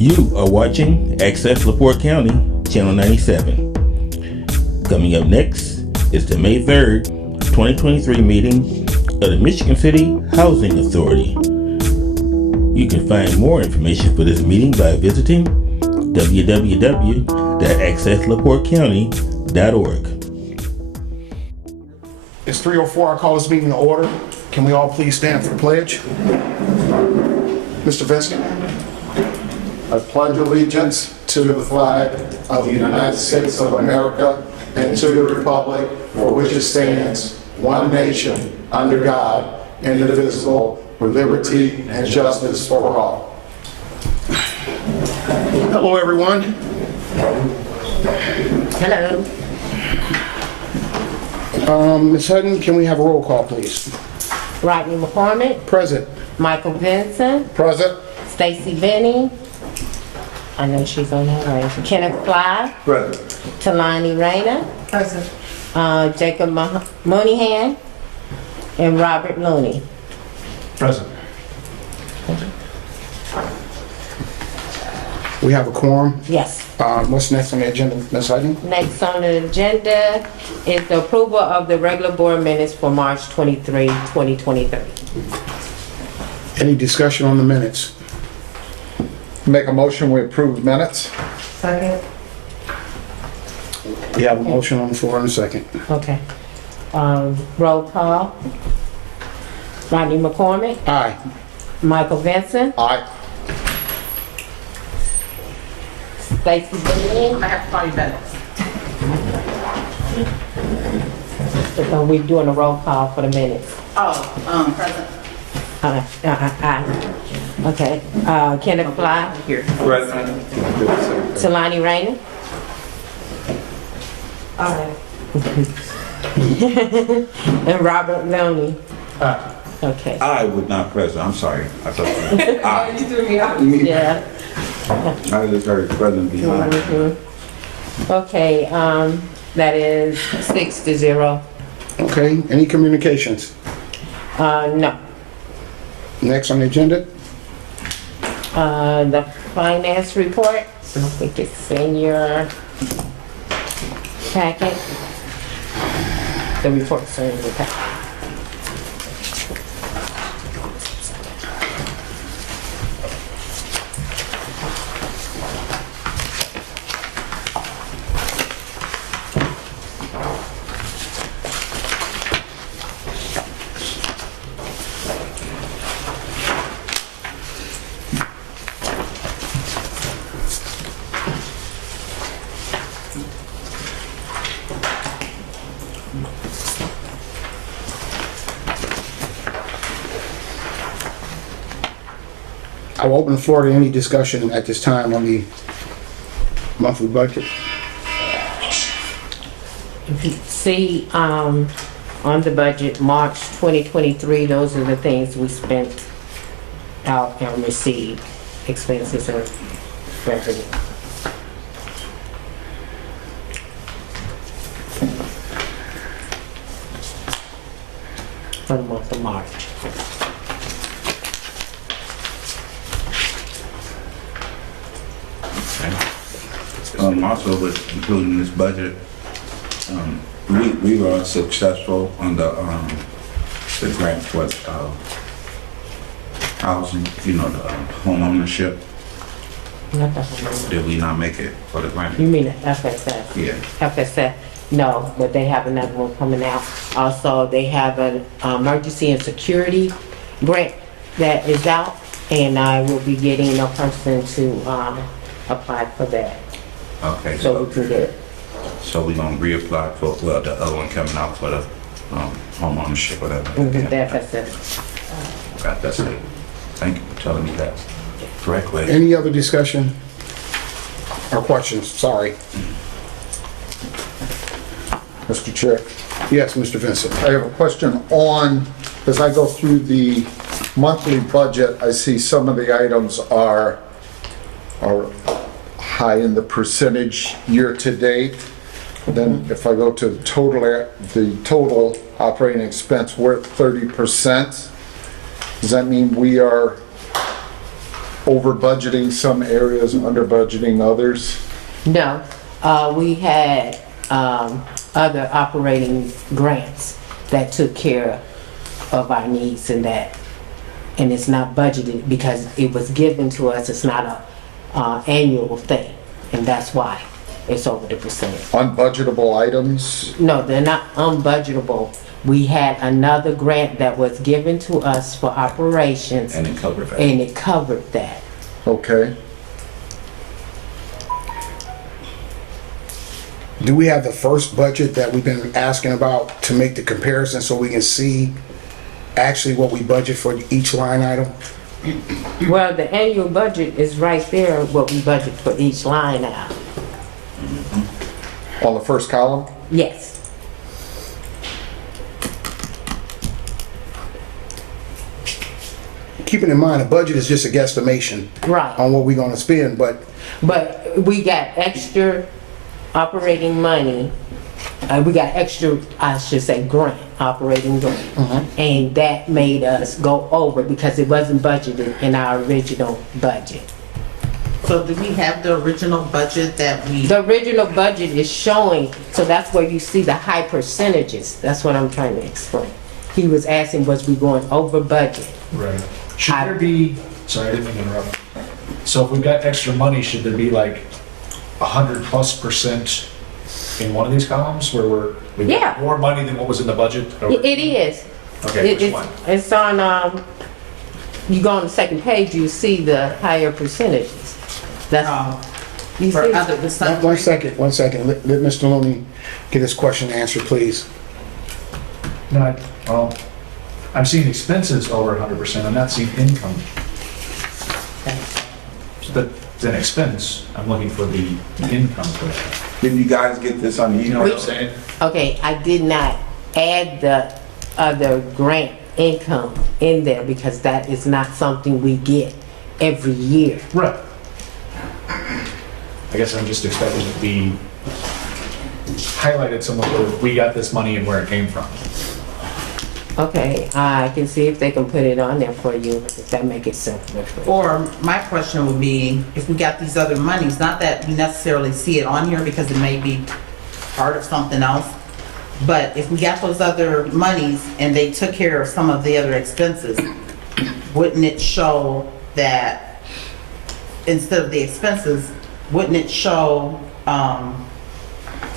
You are watching Access LaPorte County, Channel 97. Coming up next is the May 3rd, 2023 meeting of the Michigan City Housing Authority. You can find more information for this meeting by visiting www.accesslaportecounty.org. It's 3:04. I call this meeting to order. Can we all please stand for the pledge? Mr. Vincent. I pledge allegiance to the flag of the United States of America and to the republic for which it stands, one nation, under God, indivisible, with liberty and justice for all. Hello, everyone. Hello. Ms. Hutton, can we have a roll call, please? Rodney McCormick, Present. Michael Vincent, Present. Stacy Benny. I know she's on her way. Kenneth Fly, Present. Talani Rayner, Present. Jacob Mooneyhan, and Robert Looney. Present. We have a quorum. Yes. What's next on the agenda, Ms. Hutton? Next on the agenda is the approval of the regular board minutes for March 23, 2023. Any discussion on the minutes? Make a motion, we approve minutes. Second. We have a motion on the floor in a second. Okay. Roll call. Rodney McCormick, Aye. Michael Vincent, Aye. Stacy Benny. I have to call you back. So we're doing a roll call for the minutes. Present. Aye. Okay, Kenneth Fly, Here. Present. Talani Rayner. And Robert Looney. Okay, I would not present, I'm sorry. I thought you, I You threw me out. yeah. just heard present behind. Okay, that is 6-0. Okay, any communications? No. Next on the agenda? The finance report, I think it's in your packet. The report's in your packet. I will open the floor to any discussion at this time on the monthly budget. If you see, on the budget, March 2023, those are the things we spent out and received, expenses or revenue. For the month of March. Also with including this budget, we were successful on the grant for housing, the home ownership. Not the whole. Did we not make it for the grant? You mean the FSS? Yeah. FSS, no, but they have another one coming out. Also, they have an emergency and security grant that is out, and I will be getting a person to apply for that, Okay, so we can get it. so we're gonna reapply for, well, the other one coming out for the home ownership, whatever. The FSS. Got that straight. Thank you for telling me that correctly. Any other discussion or questions? Sorry. Mr. Chair, Yes, Mr. Vincent. I have a question on, as I go through the monthly budget, I see some of the items are high in the percentage year-to-date. Then if I go to the total operating expense, we're at 30%. Does that mean we are over budgeting some areas, under budgeting others? No, we had, other operating grants that took care of our needs and that. And it's not budgeted because it was given to us, it's not a, annual thing. And that's why it's over the percentage. Unbudgetable items? No, they're not unbudgetable. We had another grant that was given to us for operations And it covered that. and it covered that. Okay. Do we have the first budget that we've been asking about to make the comparison so we can see actually what we budget for each line item? Well, the annual budget is right there, what we budget for each line item. On the first column? Yes. Keeping in mind, a budget is just a guesstimation Right. on what we're gonna spend, but But we got extra operating money. We got extra, I should say, grant, operating grant. And that made us go over because it wasn't budgeted in our original budget. So do we have the original budget that we, The original budget is showing, so that's where you see the high percentages. That's what I'm trying to explain. He was asking, was we going over budget? Right. Should there be, sorry, I didn't mean to interrupt. So if we've got extra money, should there be like 100+% in one of these columns where we Yeah. got more money than what was in the budget? Or- It is. Okay, which It's, one? it's on, you go on the second page, you see the higher percentages. That's, you for see, other, the one sundry? one second. Let Mr. Looney get his question answered, please. No, well, I'm seeing expenses over 100%. I'm not seeing income. That's an expense. I'm looking for the income for that. Did you guys get this on You know what I'm saying? okay, I did not add the other grant income in there because that is not something we get every year. Right. I guess I'm just expecting it to be highlighted somewhere where we got this money and where it came from. Okay, I can see if they can put it on there for you, if that make it simpler for you. Or my question would be, if we got these other monies, not that we necessarily see it on here because it may be part of something else, but if we got those other monies and they took care of some of the other expenses, wouldn't it show that instead of the expenses, wouldn't it show,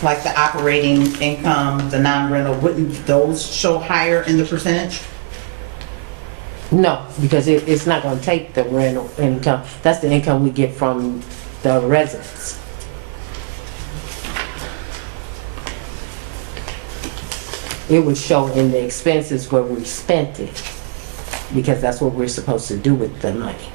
like the operating income, the non-rental, wouldn't those show higher in the percentage? No, because it's not gonna take the rental income. That's the income we get from the residents. It would show in the expenses where we spent it, because that's what we're supposed to do with the money.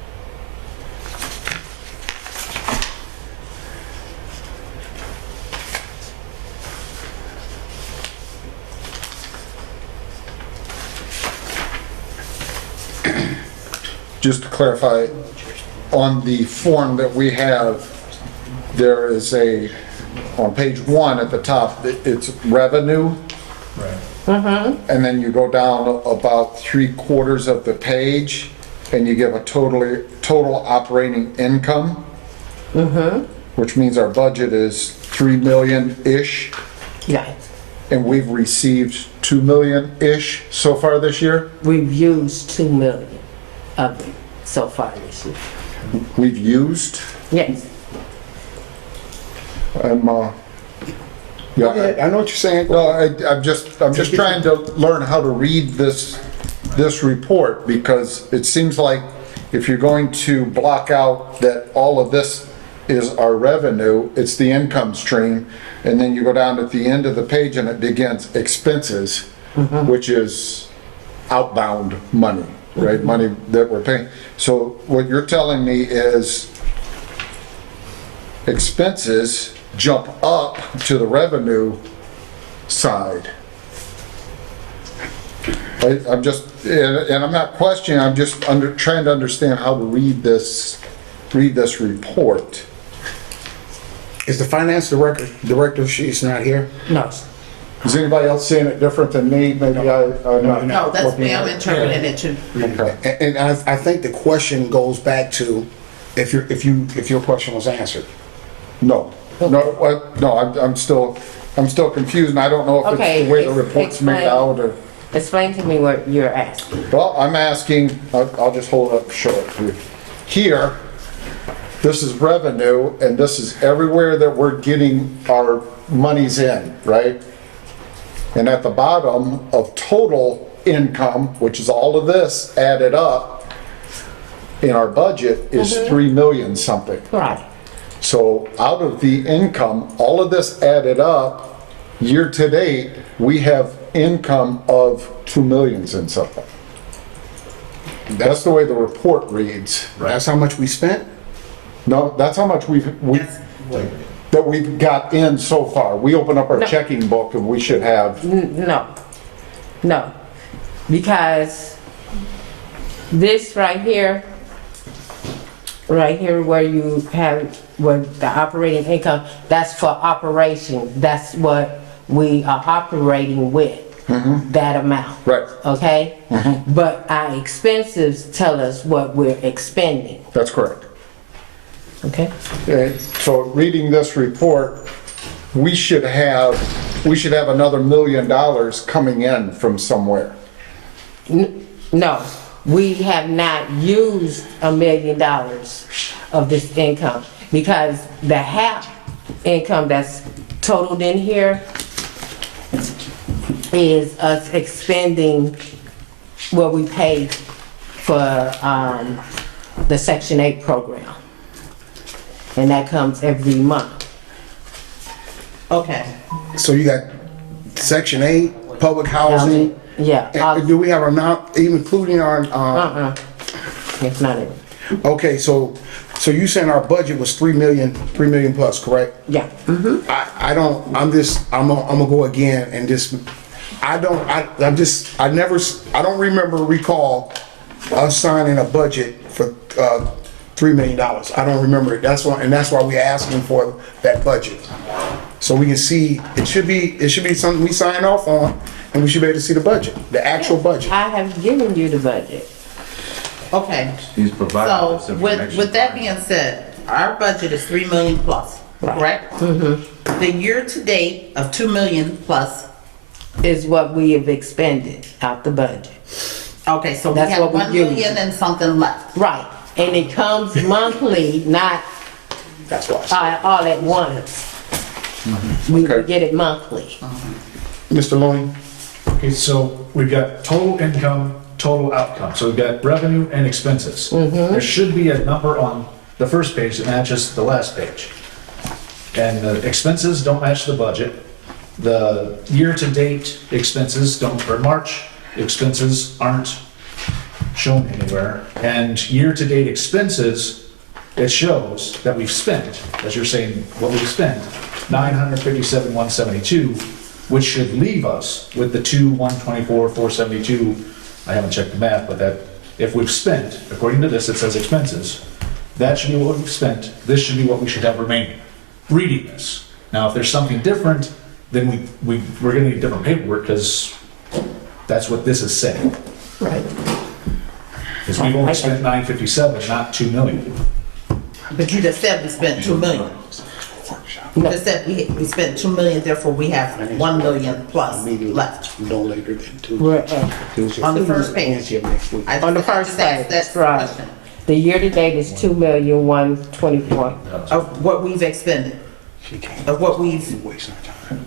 Just to clarify, on the form that we have, there is on page 1 at the top, it's revenue, Right. and then you go down about 3/4 of the page, and you give a total operating income, which means our budget is 3 million-ish, Yeah, and we've received 2 million-ish so far this year. we've used 2 million of it so far this year. We've used, Yes, yeah, I know what you're saying. well, I'm just trying to learn how to read this report, because it seems like if you're going to block out that all of this is our revenue, it's the income stream, and then you go down at the end of the page and it begins expenses, which is outbound money, right? Money that we're paying. So what you're telling me is expenses jump up to the revenue side. I'm just, and I'm not questioning, I'm just trying to understand how to read this report. Is the finance director, she's not here? no, Is anybody else seeing it different than me? Maybe I'm not. No, that's me, I'm interpreting it too. Okay. And I think the question goes back to, if your question was answered. No, I'm still confused, and I don't know if it's Okay, the way the report's made explain. out, or, Explain to me what you're asking. well, I'm asking, I'll just hold up, show it to you. Here, this is revenue, and this is everywhere that we're getting our monies in, right? And at the bottom of total income, which is all of this added up in our budget, is 3 million something. Right. So out of the income, all of this added up, year to date, we have income of 2 millions and something. That's the way the report reads. That's how much we spent? No, that's how much that we've got in so far. We open up our No. checking book and we should have, No, because this right here where you have, where the operating income, that's for operation. That's what we are operating with, that amount. right, Okay? But our expenses tell us what we're expending, that's correct. okay? Okay, so reading this report, we should have another $1 million coming in from somewhere. No, we have not used $1 million of this income because the HAP income that's totaled in here is us expending what we paid for the Section 8 program. And that comes every month. Okay, So you got Section 8, public housing. Yeah. And do we have amount, even including our, It's not it. okay, so you saying our budget was 3 million plus, correct? Yeah. I don't, I'm gonna go again and just, I don't recall us signing a budget for, $3 million. I don't remember it. That's why we're asking for that budget. So we can see, it should be something we sign off on, and we should be able to see the budget, the actual budget. I have given you the budget. okay. He's providing this So information. with that being said, our budget is 3 million plus, correct? The year-to-date of 2 million plus, Is what we have expended out the budget. okay, so we That's have what we 1 use. million and something left. Right, and it comes monthly, not That's why. I all at once. We Okay. get it monthly. said. Mr. Looney? Okay, so we've got total income, total outcome. So we've got revenue and expenses. There should be a number on the first page that matches the last page. And the expenses don't match the budget. The year-to-date expenses don't, for March, expenses aren't shown anywhere. And year-to-date expenses, it shows that we've spent, as you're saying, what we've spent, $957,172, which should leave us with the 124,472. I haven't checked the math, but that, if we've spent, according to this, it says expenses, that should be what we've spent, this should be what we should have remaining. Reading this. Now, if there's something different, then we're gonna need different paperwork, because that's what this is saying. Right. Because we've only spent 957, not 2 million. But you just said we spent 2 million. You just said we spent 2 million, therefore we have 1 million plus left. No later than 2. We're at, On the first page. Wednesday of next week. I On the just- I first just asked page, that right. question the year-to-date is 2,124,000. Of what we've expended, She can't. of what we've, Wasting our time.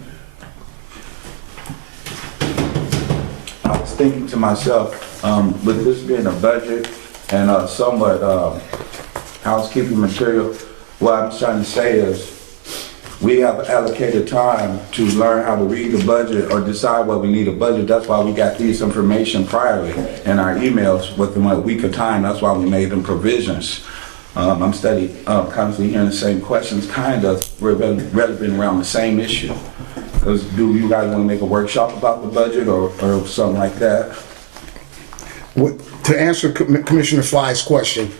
I was thinking to myself, with this being a budget and somewhat housekeeping material, what I'm trying to say is, we have allocated time to learn how to read the budget or decide what we need a budget. That's why we got these information priorly in our emails within a week of time. That's why we made them provisions. I'm constantly hearing the same questions, kind of relevant around the same issue. Do you guys want to make a workshop about the budget or something like that? To answer Commissioner Fly's question,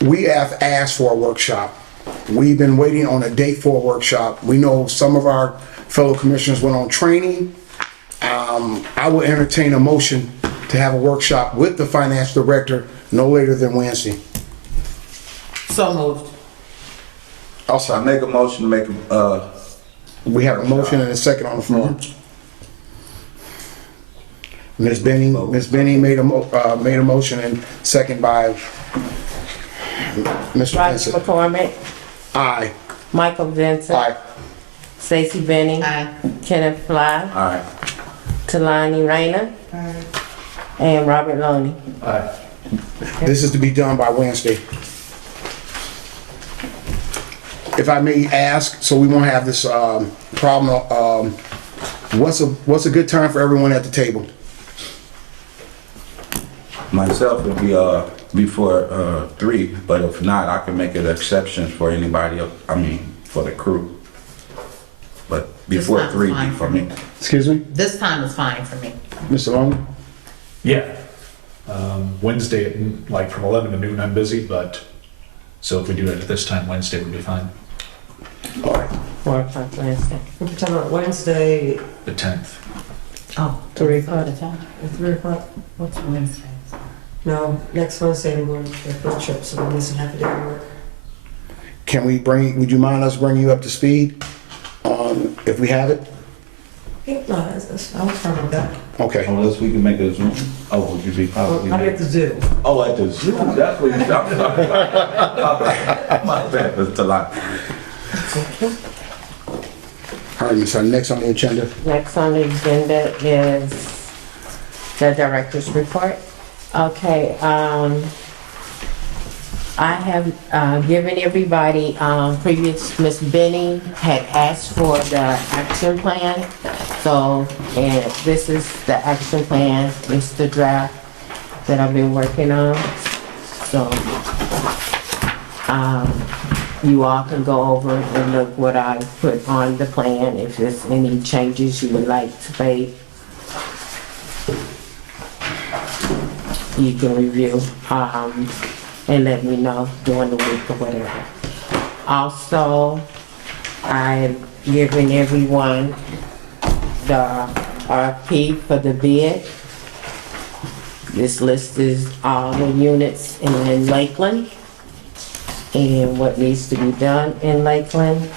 we have asked for a workshop. We've been waiting on a date for a workshop. We know some of our fellow commissioners went on training. I will entertain a motion to have a workshop with the finance director no later than Wednesday. So moved. I make a motion to make, We have a motion and a second on the floor. Ms. Benny made a motion and second by Mr. Roger Vincent. McCormick, Aye. Michael Vincent, Stacy Benning, Aye. Kenneth Fly, alright, Talani Rainer, and Robert Loney. Aye. This is to be done by Wednesday. If I may ask, so we won't have this problem, what's a good time for everyone at the table? myself would be, before, 3, but if not, I can make an exception for anybody else, for the crew. But before This time's 3 fine for me. Excuse me, This time is fine for me. Mr. Long? Yeah. Wednesday, like from 11 to noon, I'm busy, but, so if we do it at this time, Wednesday would be fine, All right. 4 o'clock Wednesday. We're talking about Wednesday, the 10th. Oh. 3 o'clock. at 3 o'clock. What's Wednesday? No, next Wednesday I'm going to a field trip, so we're missing half a day of work. Would you mind us bringing you up to speed on, if we have it? Yeah, no, I was fine with that. Okay. Unless we can make a Zoom, oh, would you be probably? How do you have to do? Oh, at the Zoom, that's what you're talking about. My bad, Mr. Lott. All right, Ms. Next on the agenda. Next on the agenda is the director's report. Okay, I have given everybody, previous, Ms. Benny had asked for the action plan. So, and this is the action plan, it's the draft that I've been working on. So, you all can go over and look what I put on the plan, if there's any changes you would like to make. You can review, and let me know during the week or whatever. Also, I've given everyone the RFP for the bid. This list is all the units in Lakeland and what needs to be done in Lakeland,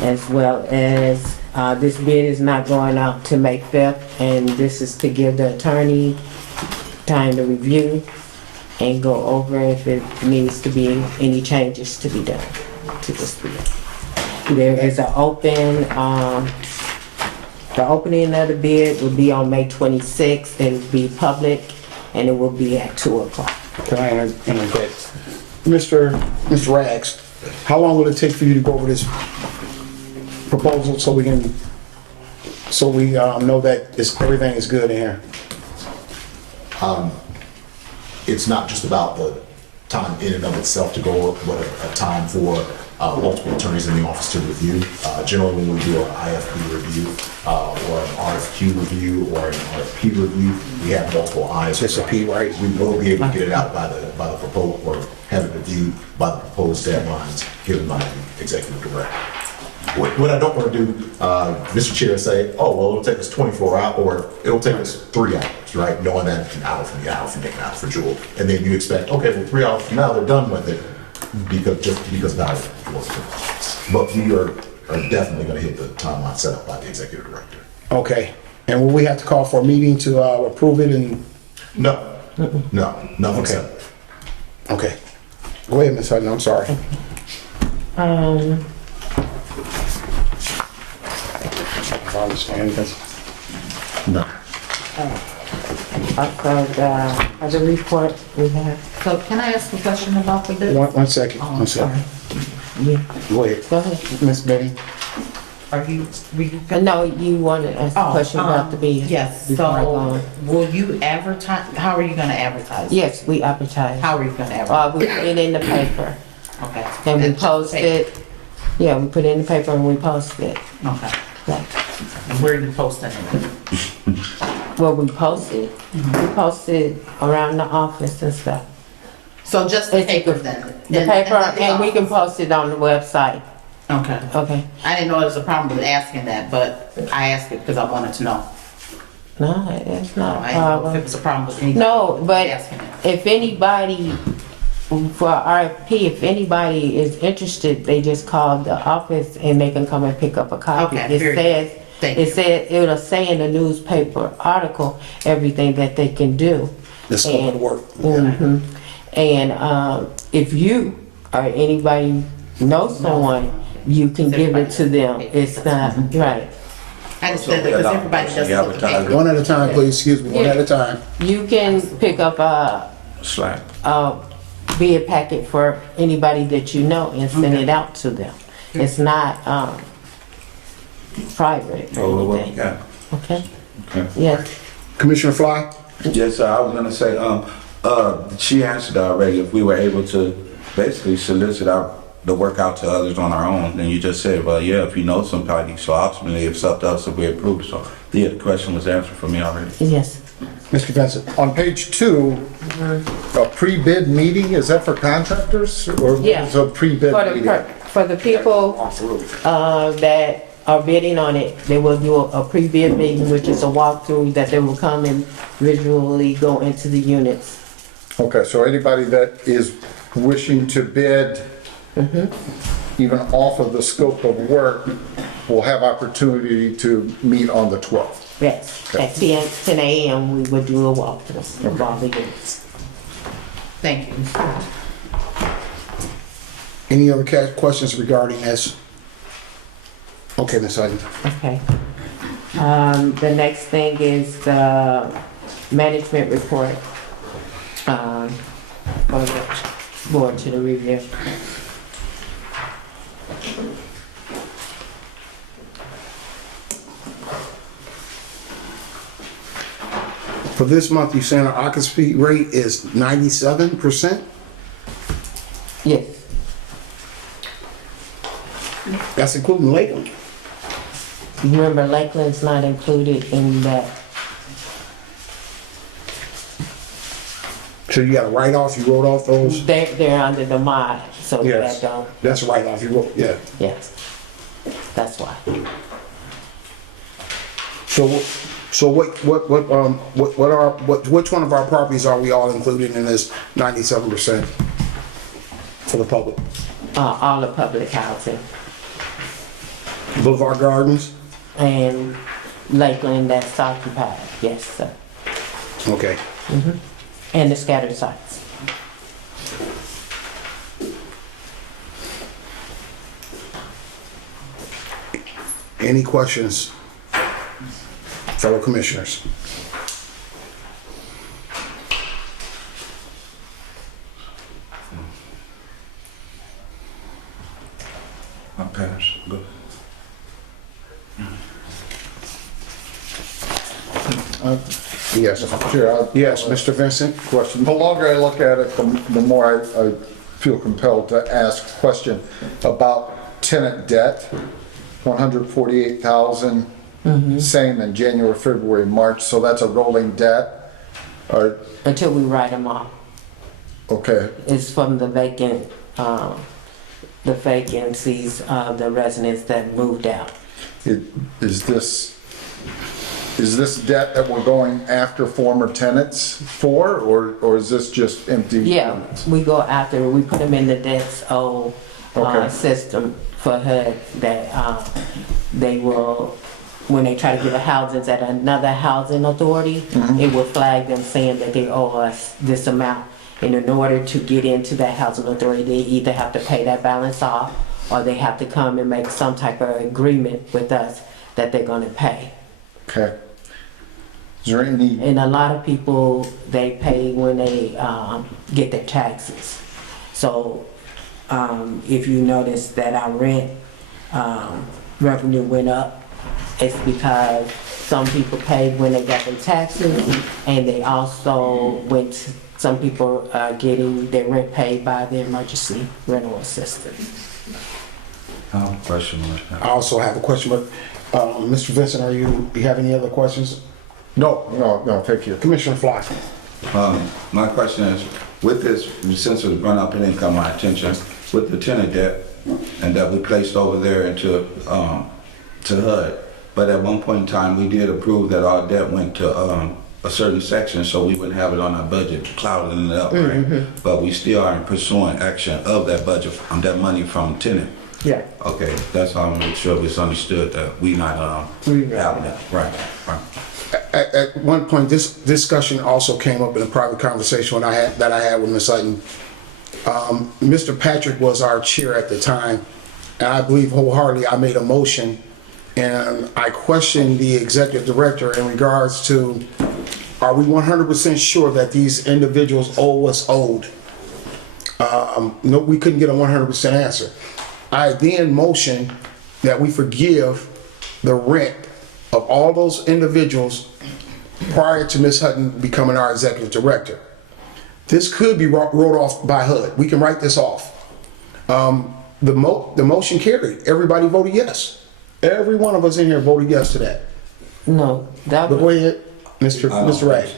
as well as, this bid is not going out to May 5th, and this is to give the attorney time to review and go over if it needs to be any changes to be done to this bid. There is an the opening of the bid will be on May 26th. It will be public and it will be at 2 o'clock. Can I interject? Mr. Rags, how long will it take for you to go over this proposal so we know that everything is good in here? It's not just about the time in and of itself to go over, but a time for multiple attorneys in the office to review. Generally, when we do an IFB review, or an RFQ review, or an RFP review, we have multiple eyes. It's a P, right? We will be able to get it out by the proposed, or have it reviewed by the proposed deadlines given by the executive director. What I don't want to do, Mr. Chair, is say, oh, well, it'll take us 24 hours, or it'll take us 3 hours, right? Knowing that an hour from Nick, an hour for Jewel. And then you expect, okay, well, 3 hours from now, they're done with it, because now it's working. But we are definitely going to hit the timeline set up by the executive director. Okay. And will we have to call for a meeting to approve it and? No, nothing Okay. set. Okay. Go ahead, Ms. Hutton, I'm sorry. I understand this. No. Also, the other report we have. So can I ask a question about the bid? One second, Oh, one I'm second. sorry. Yeah, Go ahead. go ahead. Ms. Betty. Are you, No, you wanted to ask a question about the bid? Yes, before I go so on. will you advertise, how are you gonna advertise? Yes, we advertise. How are you gonna advertise? We put it in the paper Okay. and we It's just post paper. it. Yeah, we put it in the paper and we post it. Okay. Yeah. And where are you posting it? Well, we post it. We post it around the office and stuff. So just the It's paper then? The And- paper, and the and we can office? post it on the website. Okay. Okay. I didn't know there was a problem with asking that, but I asked it because I wanted to know. No, it's not a I didn't know if it problem. was a problem with anything. No, but Asking it. if anybody For RFP, if anybody is interested, they just call the office and they can come and pick up a copy. Okay, very good. Thank you. It'll say in the newspaper article, everything that they can do. The scope of work. Mhm. And if you or anybody knows someone, you can give it to them. It's not, right. I understand that because everybody doesn't look at the paper. One at a time, please, excuse me, one at a time. You can pick up Slack. a bid packet for anybody that you know and send it out to them. It's not private or Oh, well, anything. yeah. Okay? Okay. Yes. Commissioner Fly? Yes, sir. I was gonna say, she answered already. If we were able to basically solicit the work out to others on our own, then you just said, well, yeah, if you know somebody. So ultimately, it's up to us if we approve. So the question was answered for me already. Yes. Mr. Vincent? On page 2, a pre-bid meeting, is that for contractors or Yeah. is it a pre-bid meeting? For the people that are bidding on it, they will do a pre-bid meeting, which is a walkthrough that they will come and visually go into the units. Okay, so anybody that is wishing to bid, even off of the scope of work, will have opportunity to meet on the 12th. Yes, at 10 a.m. we would do a walkthrough of all the units. Thank you. Any other questions regarding this? Okay, Ms. Hutton. Okay. The next thing is the management report for the board to the review. For this month, you saying our occupancy rate is 97%? Yes, That's including Lakeland. remember Lakeland's not included in that. So you got a write-off, you wrote off those? They're under the mod, so Yes. that don't, That's a write-off, you wrote, yeah. yes. That's why. So which one of our properties are we all including in this 97% for the public? All the public housing Boulevard Gardens? and Lakeland that's occupied, yes, sir. Okay. And the scattered sites. Any questions, fellow commissioners? I'll pass. Go. Yes. Chair, Yes, Mr. Vincent? question. The longer I look at it, the more I feel compelled to ask a question about tenant debt. 148,000, same in January, February, March, so that's a rolling debt. Or, Until we write them off. okay, It's from the vacancies of the residents that moved out. is this debt that we're going after former tenants for, or is this just empty? Yeah, we go after, we put them in the debts old Okay. system for HUD that they will, when they try to get a housing at another housing authority, it will flag them saying that they owe us this amount. And in order to get into that housing authority, they either have to pay that balance off or they have to come and make some type of agreement with us that they're gonna pay. Okay. Is there any, And a lot of people, they pay when they get their taxes. So if you notice that our rent revenue went up, it's because some people paid when they got their taxes, and they also some people are getting their rent paid by the emergency rental assistance. Question was I also have a question, but Mr. Vincent, you have any other questions? no, thank you. Commissioner Fly? My question is, with this, since it's run up and didn't come my attention, with the tenant debt and that we placed over there into to HUD, but at one point in time, we did approve that our debt went to a certain section, so we wouldn't have it on our budget clouding it up, right? But we still are pursuing action of that budget, that money from tenant. Yeah. Okay, that's how I make sure it's understood that we not having that, right? At one point, this discussion also came up in a private conversation that I had with Ms. Hutton. Mr. Patrick was our chair at the time, and I believe wholeheartedly I made a motion, and I questioned the executive director in regards to, are we 100% sure that these individuals owe what's owed? No, we couldn't get a 100% answer. I then motioned that we forgive the rent of all those individuals prior to Ms. Hutton becoming our executive director. This could be wrote off by HUD. We can write this off. The motion carried. Everybody voted yes. Every one of us in here voted yes to that. No, that But go was, ahead, Mr. Rags.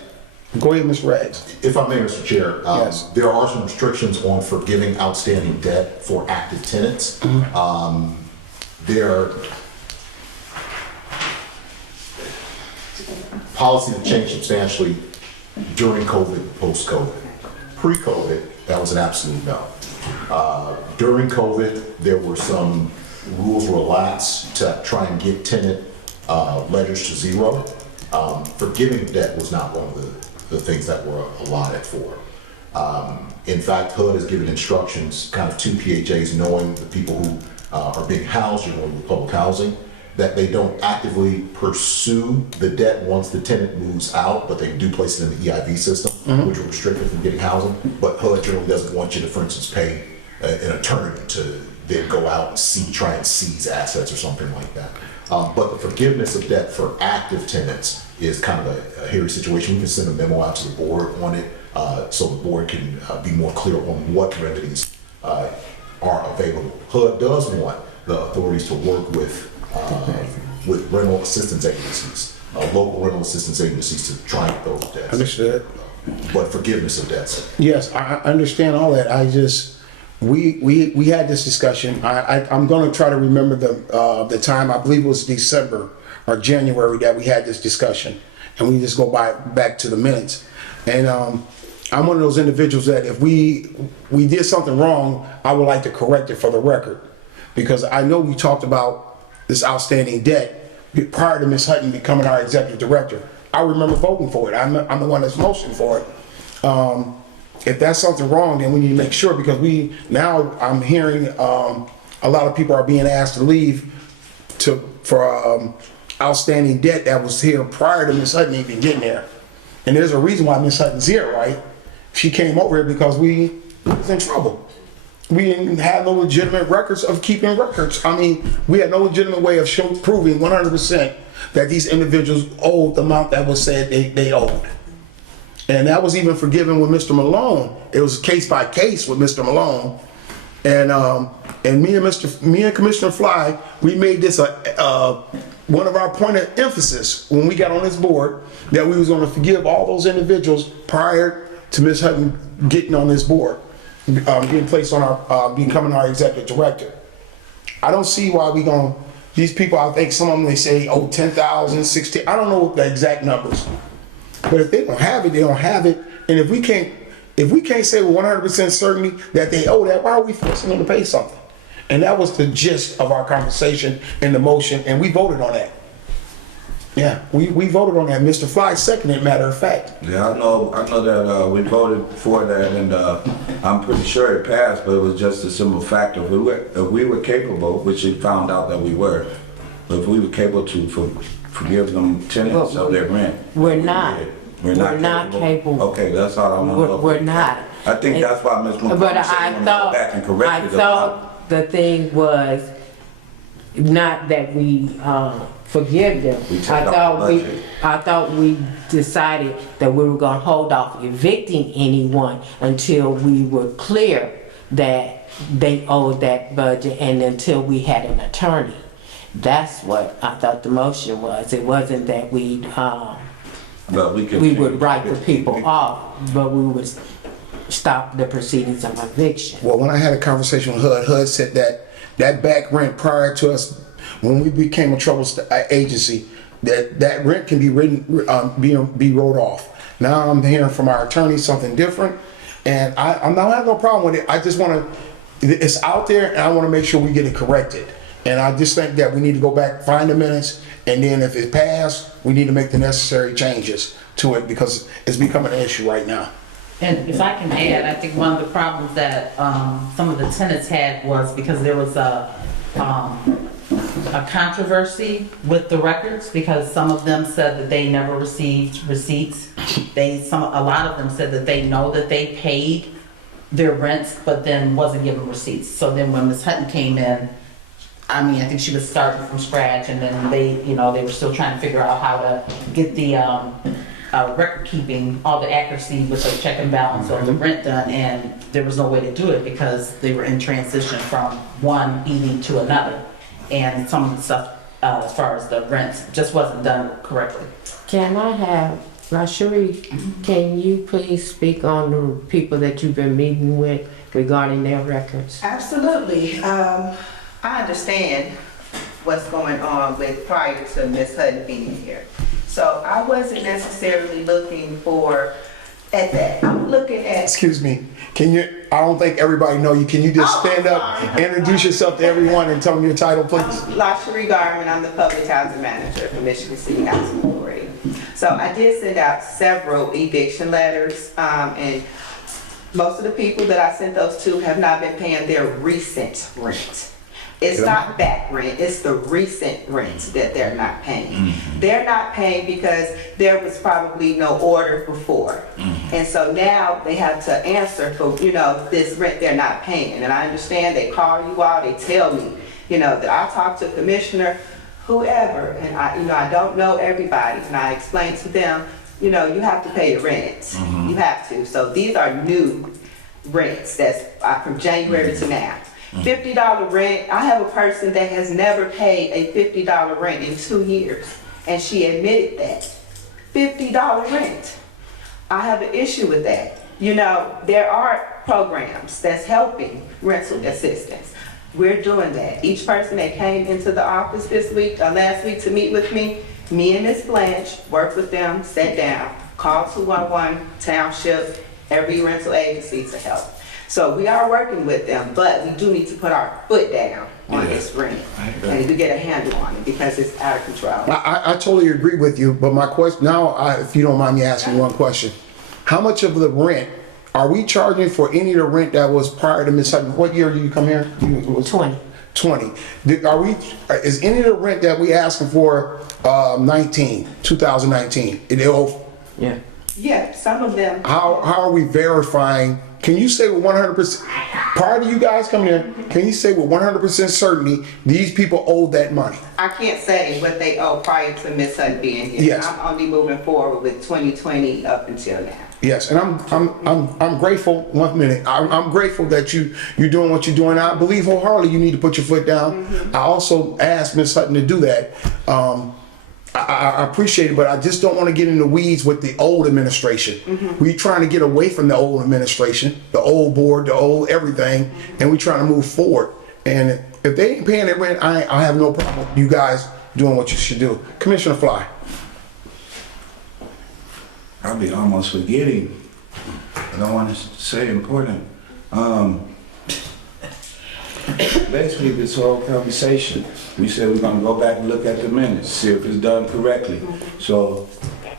Go ahead, Mr. Rags. If I may, Mr. Chair, Yes. there are some restrictions on forgiving outstanding debt for active tenants. There policies have changed substantially during COVID, post-COVID. Pre-COVID, that was an absolute no. During COVID, there were some rules relaxed to try and get tenant ledgers to zero. Forgiving debt was not one of the things that were allotted for. In fact, HUD has given instructions kind of to PHAs, knowing the people who are being housed, with public housing, that they don't actively pursue the debt once the tenant moves out, but they do place it in the EIV system, which will restrict them from getting housing. But HUD generally doesn't want you to, for instance, pay an attorney to then go out and try and seize assets or something like that. But the forgiveness of debt for active tenants is kind of a hairy situation. We can send a memo out to the board on it, so the board can be more clear on what remedies are available. HUD does want the authorities to work with rental assistance agencies, local rental assistance agencies, to try and get those debts. Understood. But forgiveness of debts. Yes, I understand all that. I just, we had this discussion. I'm gonna try to remember the time, I believe it was December or January that we had this discussion. And we just go back to the minutes. And I'm one of those individuals that if we did something wrong, I would like to correct it for the record. Because I know we talked about this outstanding debt prior to Ms. Hutton becoming our executive director. I remember voting for it. I'm the one that's motioned for it. If that's something wrong, then we need to make sure, because I'm hearing a lot of people are being asked to leave for outstanding debt that was here prior to Ms. Hutton even getting there. And there's a reason why Ms. Hutton's here, right? She came over here because we was in trouble. We didn't have no legitimate records of keeping records. I mean, we had no legitimate way of proving 100% that these individuals owed the amount that was said they owed. And that was even forgiven with Mr. Malone. It was case by case with Mr. Malone. And me and Commissioner Fly, we made this one of our point of emphasis when we got on this board, that we was going to forgive all those individuals prior to Ms. Hutton getting on this board, getting placed on becoming our executive director. I don't see why these people, I think some of them, they say, oh, 10,000, 16, I don't know the exact numbers. But if they don't have it, they don't have it. And if we can't say with 100% certainty that they owe that, why are we forcing them to pay something? And that was the gist of our conversation in the motion, and we voted on that. Yeah, we voted on that. Mr. Fly seconded, matter of fact. Yeah, I know that we voted for that, and I'm pretty sure it passed, but it was just a simple fact. If we were capable, which we found out that we were, if we were capable to forgive them tenants of their rent. we're not. We're not capable. Okay, that's all I want to know. We're not. I think that's why Ms. McCollum But said when I go back and corrected I thought the thing was not that we forgive them. We took it off the budget. I thought we decided that we were gonna hold off evicting anyone until we were clear that they owed that budget, and until we had an attorney. That's what I thought the motion was. It wasn't that we would write the people off, but we would stop the proceedings of eviction. Well, when I had a conversation with HUD said that back rent prior to us, when we became a trouble agency, that rent can be be wrote off. Now I'm hearing from our attorney something different, and I'm not having no problem with it. I just want to, it's out there, and I want to make sure we get it corrected. And I just think that we need to go back, find the minutes, and then if it passed, we need to make the necessary changes to it because it's becoming an issue right now. And if I can add, I think one of the problems that some of the tenants had was because there was a controversy with the records, because some of them said that they never received receipts. A lot of them said that they know that they paid their rents, but then wasn't given receipts. So then when Ms. Hutton came in, I mean, I think she was starting from scratch, and then they were still trying to figure out how to get the record keeping, all the accuracy with the check and balance of the rent done, and there was no way to do it because they were in transition from one ED to another. And some of the stuff, as far as the rents, just wasn't done correctly. Can I have, Rashuri, can you please speak on the people that you've been meeting with regarding their records? Absolutely. I understand what's going on with prior to Ms. Hutton being here. So I wasn't necessarily looking for at that. I'm looking at. Excuse me, I don't think everybody know you. Can you just stand up, introduce yourself to everyone and tell them your title, please? LaSharie Garman, I'm the Public Housing Manager for Michigan City Housing Authority. So I did send out several eviction letters, and most of the people that I sent those to have not been paying their recent rent. It's not back rent, it's the recent rent that they're not paying. They're not paying because there was probably no order before. And so now they have to answer for, this rent they're not paying. And I understand they call you all, they tell me, that I talk to commissioner, whoever, and I don't know everybody, and I explain to them, you have to pay the rent. You have to. So these are new rents that's from January to now. $50 rent. I have a person that has never paid a $50 rent in 2 years, and she admitted that. $50 rent. I have an issue with that. There are programs that's helping rental assistance. We're doing that. Each person that came into the office last week to meet with me and Ms. Blanche worked with them, sat down, called 211 Township, every rental agency to help. So we are working with them, but we do need to put our foot down on this rent and to get a handle on it because it's out of control. I totally agree with you, but my question now, if you don't mind me asking one question, how much of the rent are we charging for any of the rent that was prior to Ms. Hutton? What year did you come here? 20. 20. Is any of the rent that we asking for 2019? Yeah. Yeah, some of them. How are we verifying? Can you say with 100%, prior to you guys coming in, can you say with 100% certainty these people owe that money? I can't say what they owe prior to Ms. Hutton being here. Yes. I'm only moving forward with 2020 up until now. Yes, and I'm grateful. 1 minute. I'm grateful that you're doing what you're doing. I believe wholeheartedly you need to put your foot down. I also asked Ms. Hutton to do that. I appreciate it, but I just don't want to get in the weeds with the old administration. We're trying to get away from the old administration, the old board, the old everything, and we're trying to move forward. And if they ain't paying their rent, I have no problem with you guys doing what you should do. Commissioner Fly. I'll be almost forgetting. I don't want to say important. Basically, this whole conversation, we said we're going to go back and look at the minutes, see if it's done correctly. So,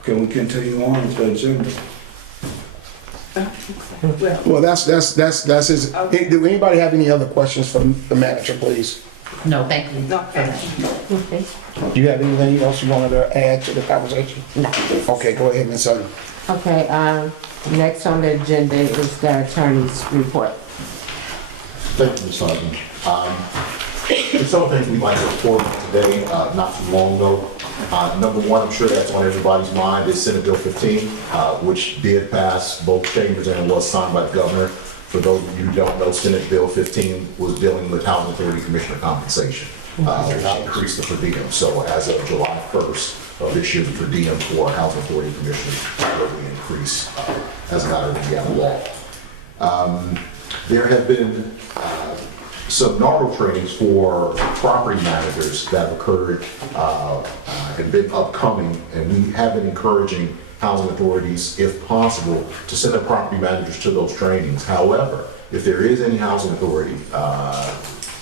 can we continue on with the agenda? Well, that's his. Do anybody have any other questions for the manager, please? No, thank you. Okay. Okay. Do you have anything else you wanted to add to the conversation? No. Okay, go ahead, Ms. Sutton. Okay, next on the agenda is the attorney's report. Thank you, Ms. Hutton. There's some things we'd like to report on today, not too long ago. Number one, I'm sure that's on everybody's mind, is Senate Bill 15, which did pass both chambers and was signed by the governor. For those of you who don't know, Senate Bill 15 was dealing with Housing Authority Commissioner compensation, which increased the per diem. So as of July 1st of this year, the per diem for Housing Authority Commissioners will increase as a matter of Indiana law. There have been some NARO trainings for property managers that have occurred and been upcoming, and we have been encouraging housing authorities, if possible, to send their property managers to those trainings. However, if there is any housing authority,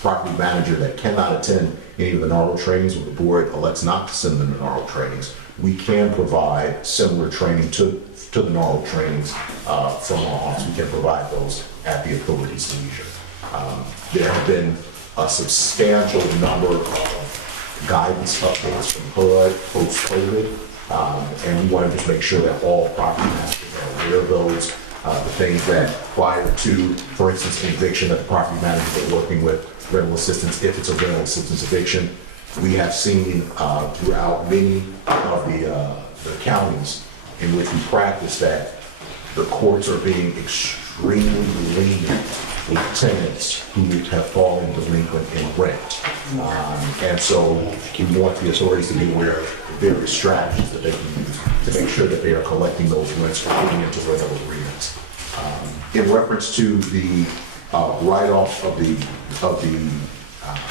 property manager that cannot attend any of the NARO trainings, or the board elects not to send them to NARO trainings, we can provide similar training to the NARO trainings from our office. We can provide those at the authority's leisure. There have been a substantial number of guidance updates from HUD post-COVID, and we want to just make sure that all property managers are aware of those. The things that prior to, for instance, an eviction, that the property managers are working with rental assistance, if it's a rental assistance eviction. We have seen throughout many of the counties in which we practice that the courts are being extremely lenient with tenants who have fallen delinquent in rent. And so we want the authorities to be aware of various strategies that they can use to make sure that they are collecting those rents or putting into rental agreements. In reference to the write-off of the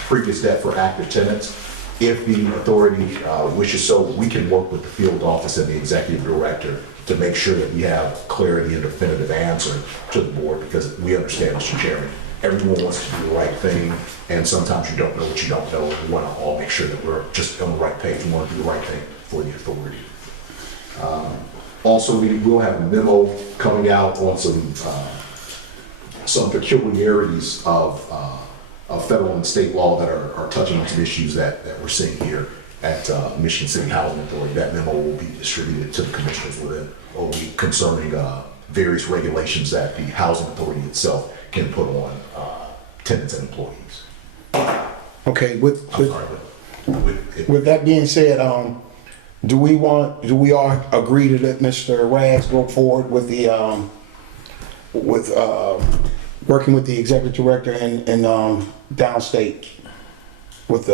previous debt for active tenants, if the authority wishes so, we can work with the field office and the executive director to make sure that we have clarity and definitive answer to the board, because we understand, Mr. Chairman, everyone wants to do the right thing, and sometimes you don't know what you don't know. We want to all make sure that we're just on the right page. We want to do the right thing for the authority. Also, we will have a memo coming out on some peculiarities of federal and state law that are touching on some issues that we're seeing here at Michigan City Housing Authority. That memo will be distributed to the commissioners within a week concerning various regulations that the housing authority itself can put on tenants and employees. Okay, I'm sorry, with that being said, do we all agree to let Mr. Rags go forward with the, working with the executive director and downstate with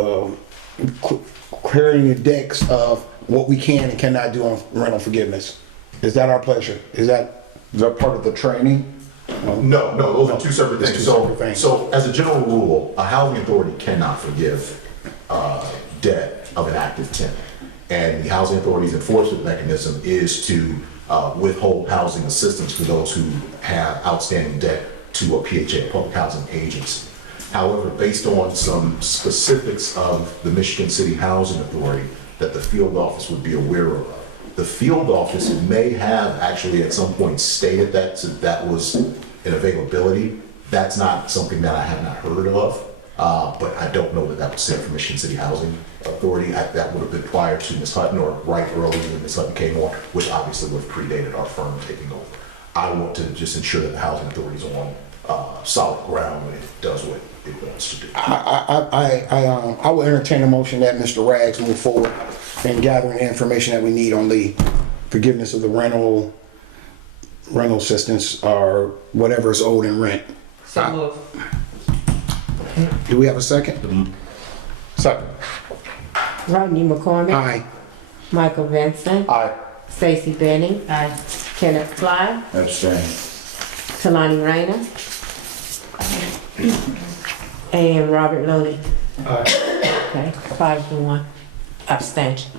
clearing the decks of what we can and cannot do on rental forgiveness? Is that our pleasure? Is that part of the training? No, those are two separate It's things. two separate things. So as a general rule, a housing authority cannot forgive debt of an active tenant. And the housing authority's enforcement mechanism is to withhold housing assistance for those who have outstanding debt to a PHA, public housing agency. However, based on some specifics of the Michigan City Housing Authority that the field office would be aware of, the field office may have actually at some point stated that was an availability. That's not something that I have not heard of, but I don't know that was said for Michigan City Housing Authority. That would have been prior to Ms. Hutton or right early when Ms. Hutton came on, which obviously would have predated our firm taking over. I want to just ensure that the housing authority is on solid ground when it does what it wants to do. I will entertain a motion that Mr. Rags move forward in gathering the information that we need on the forgiveness of the rental assistance or whatever is owed in rent. So moved. Do we have a second? Second. Rodney McCormick. Aye. Michael Vincent. Aye. Stacy Benning. Aye. Kenneth Fly. Abstain. Talani Rainer. And Robert Looney. Okay, 5-1. Abstention.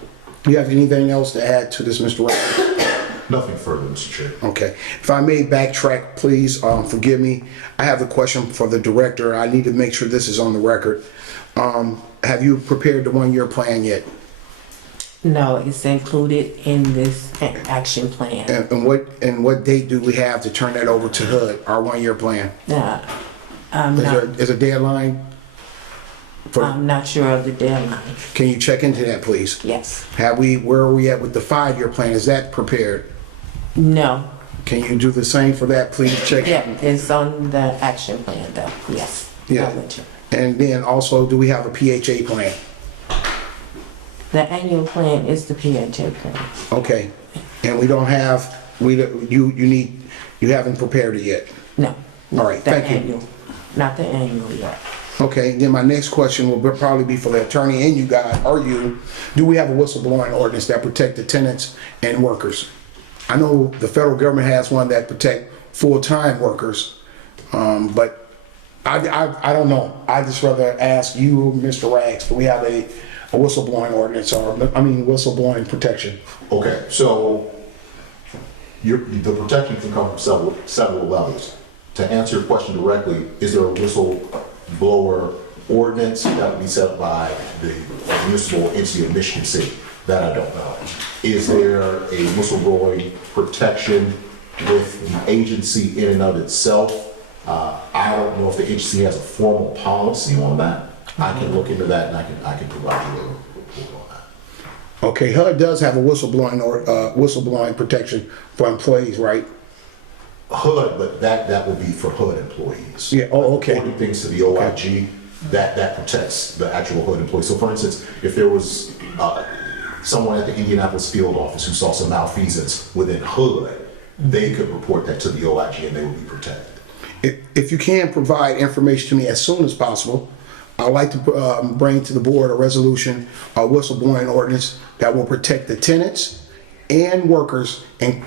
Do you have anything else to add to this, Mr. Rags? Nothing further, Mr. Chair. Okay. If I may backtrack, please forgive me. I have a question for the director. I need to make sure this is on the record. Have you prepared the one-year plan yet? No, it's included in this action plan. And what date do we have to turn that over to HUD, our one-year plan? Is a deadline? I'm not sure of the deadline. Can you check into that, please? Yes. Where are we at with the 5-year plan? Is that prepared? No. Can you do the same for that, please? Check. Yeah, it's on the action plan though, yes. Yeah. I'll let you. And then also, do we have a PHA plan? The annual plan is the PHA plan. Okay. And we don't have, you haven't prepared it yet? No. All right, The thank you. annual, not the annual yet. Okay, then my next question will probably be for the attorney and you guys, or you. Do we have a whistleblowing ordinance that protect the tenants and workers? I know the federal government has one that protect full-time workers, but I don't know. I just rather ask you, Mr. Rags, do we have a whistleblowing ordinance whistleblowing protection? Okay, so the protection can come from several levels. To answer your question directly, is there a whistleblower ordinance that would be set by the municipal entity of Michigan City? That I don't know. Is there a whistleblowing protection with the agency in and of itself? I don't know if the agency has a formal policy on that. I can look into that and I can provide you a report on that. Okay, HUD does have a whistleblowing protection for employees, right? HUD, but that would be for HUD employees. Yeah, oh, okay. Reporting things to the OIG, that protects the actual HUD employees. So for instance, if there was someone at the Indianapolis field office who saw some malfeasance within HUD, they could report that to the OIG and they would be protected. If you can provide information to me as soon as possible, I'd like to bring to the board a resolution, a whistleblowing ordinance that will protect the tenants and workers, and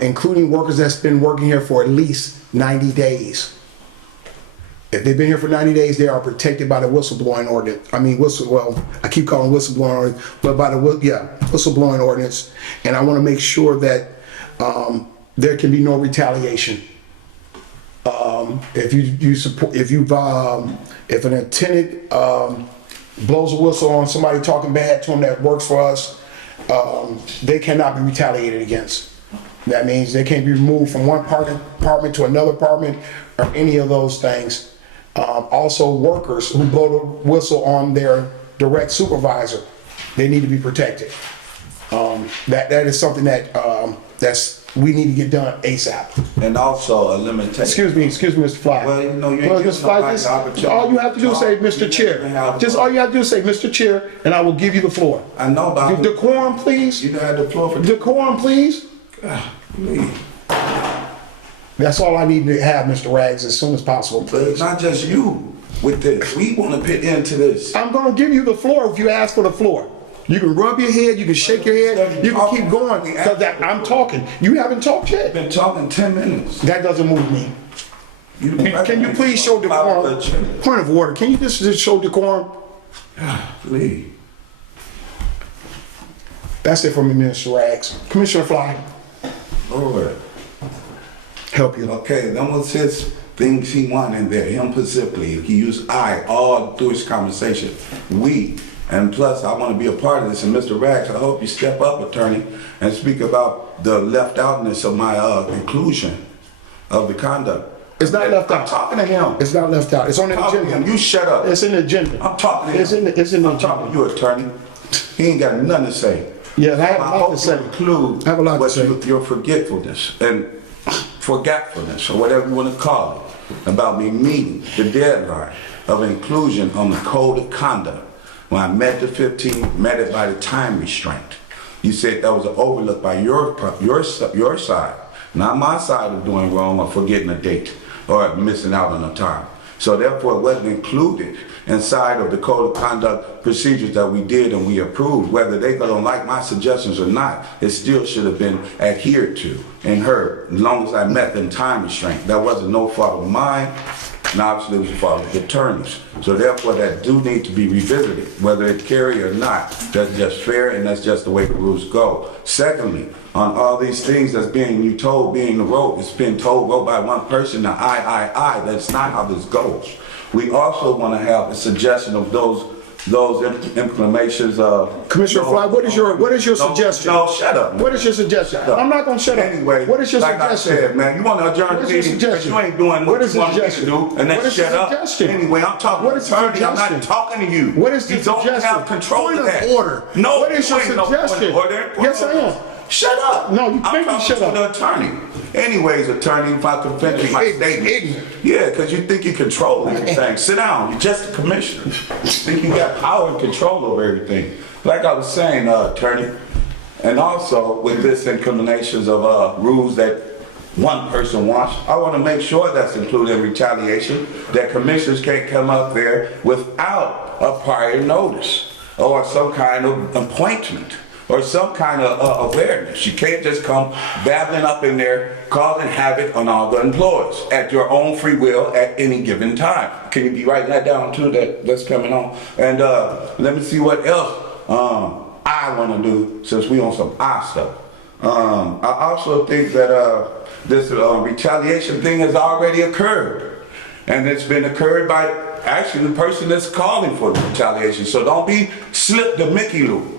including workers that's been working here for at least 90 days. If they've been here for 90 days, they are protected by the whistleblowing ordinance. I keep calling whistleblowing ordinance, but by the whistleblowing ordinance. And I want to make sure that there can be no retaliation. If an tenant blows a whistle on somebody talking bad to them that works for us, they cannot be retaliated against. That means they can't be removed from one apartment to another apartment or any of those things. Also, workers who blow the whistle on their direct supervisor, they need to be protected. That is something that we need to get done ASAP. And also a limitation. Excuse me, Mr. Fly. Well, you know, you ain't Well, giving Mr. Fly, nobody just, the opportunity all you have to do is say, to Mr. talk. Chair. Just all you have to do is say, Mr. Chair, and I will give you the floor. I know about it. Decorum, please. You don't have the floor for Decorum, please. please. That's all I need to have, Mr. Rags, as soon as possible, But it's please. not just you with this. We want to put into this. I'm gonna give you the floor if you ask for the floor. You can rub your head, you can shake your head, you can keep going, because I'm talking. You haven't talked yet. I've been talking 10 minutes. That doesn't move me. Can you please show decorum? Point of order, can you just show decorum? Please. That's it for me, Mr. Rags. Commissioner Fly, Lord. help you. Okay, that was his things he wanted in there, him specifically. He used I all through his conversation. We. And plus, I want to be a part of this. And Mr. Rags, I hope you step up, attorney, and speak about the left outness of my inclusion of the conduct. It's not left I'm out. talking to him. It's not left out. It's on the Talking to agenda. him. You shut up. It's in the agenda. I'm talking to him. It's in the I'm talking to agenda. you, attorney. He ain't got nothing to say. Yeah, I have a lot hope to say. you include I have a lot to say. your forgetfulness and forgetfulness, or whatever you want to call it, about me meeting the deadline of inclusion on the code of conduct. When I met the 15, met it by the time restraint. You said that was an overlook by your side, not my side of doing wrong or forgetting a date or missing out on a time. So therefore, it wasn't included inside of the code of conduct procedures that we did and we approved. Whether they don't like my suggestions or not, it still should have been adhered to and heard, as long as I met the time restraint. That wasn't no fault of mine, and obviously it was the fault of the attorneys. So therefore, that do need to be revisited, whether it carry or not. That's just fair, and that's just the way the rules go. Secondly, on all these things that's being told, being the road, it's been told go by one person, the I. That's not how this goes. We also want to have a suggestion of those implementations of... Commissioner Fly, what is your suggestion? No, shut up. What is your suggestion? Shut up. I'm not gonna shut up. Anyway, What is your like suggestion? I said, man, you want to adjourn What the is your meeting, but suggestion? you ain't doing what is you the want me to suggestion? do, and then What is shut the up. suggestion? Anyway, I'm talking What to is the attorney, I'm suggestion? not talking to you. What is the You don't suggestion? have control Point of of that. order. No, What is you your ain't no point of suggestion? order. Yes, I am. Shut up. No, you I'm make me talking shut to up. the attorney. Anyways, attorney, if I can finish my statement. Ignorant. Yeah, because you think you control everything. Sit down. You're just a commissioner. You think you got power and control over everything. Like I was saying, attorney, and also with this incriminations of rules that one person wants, I want to make sure that's included in retaliation, that commissioners can't come up there without a prior notice or some kind of appointment or some kind of awareness. You can't just come babbling up in there, causing havoc on all the employees at your own free will at any given time. Can you be writing that down too, that's coming on? And let me see what else I want to do, since we on some I stuff. I also think that this retaliation thing has already occurred, and it's been occurred by actually the person that's calling for the retaliation. So don't be slipped the Mickey loop.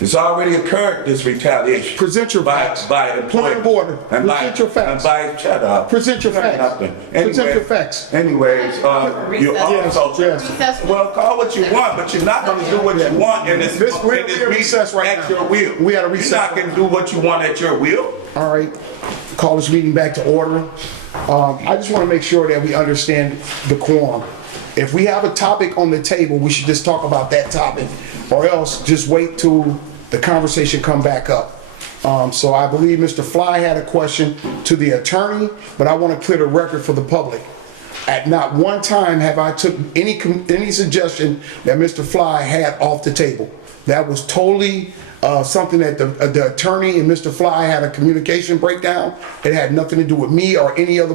It's already occurred, this retaliation. Present your facts. By Point of order. and Present your facts. And by, shut up. Present your facts. Nothing. Present your facts. Anyways, you also, Yes. well, call what you want, but you're not gonna do what you want in this We're at recess right at now. your will. We at a recess. You're not gonna do what you want at your will. All right, call this meeting back to order. I just want to make sure that we understand the quorum. If we have a topic on the table, we should just talk about that topic, or else just wait till the conversation come back up. So I believe Mr. Fly had a question to the attorney, but I want to clear the record for the public. At not one time have I took any suggestion that Mr. Fly had off the table. That was totally something that the attorney and Mr. Fly had a communication breakdown. It had nothing to do with me or any other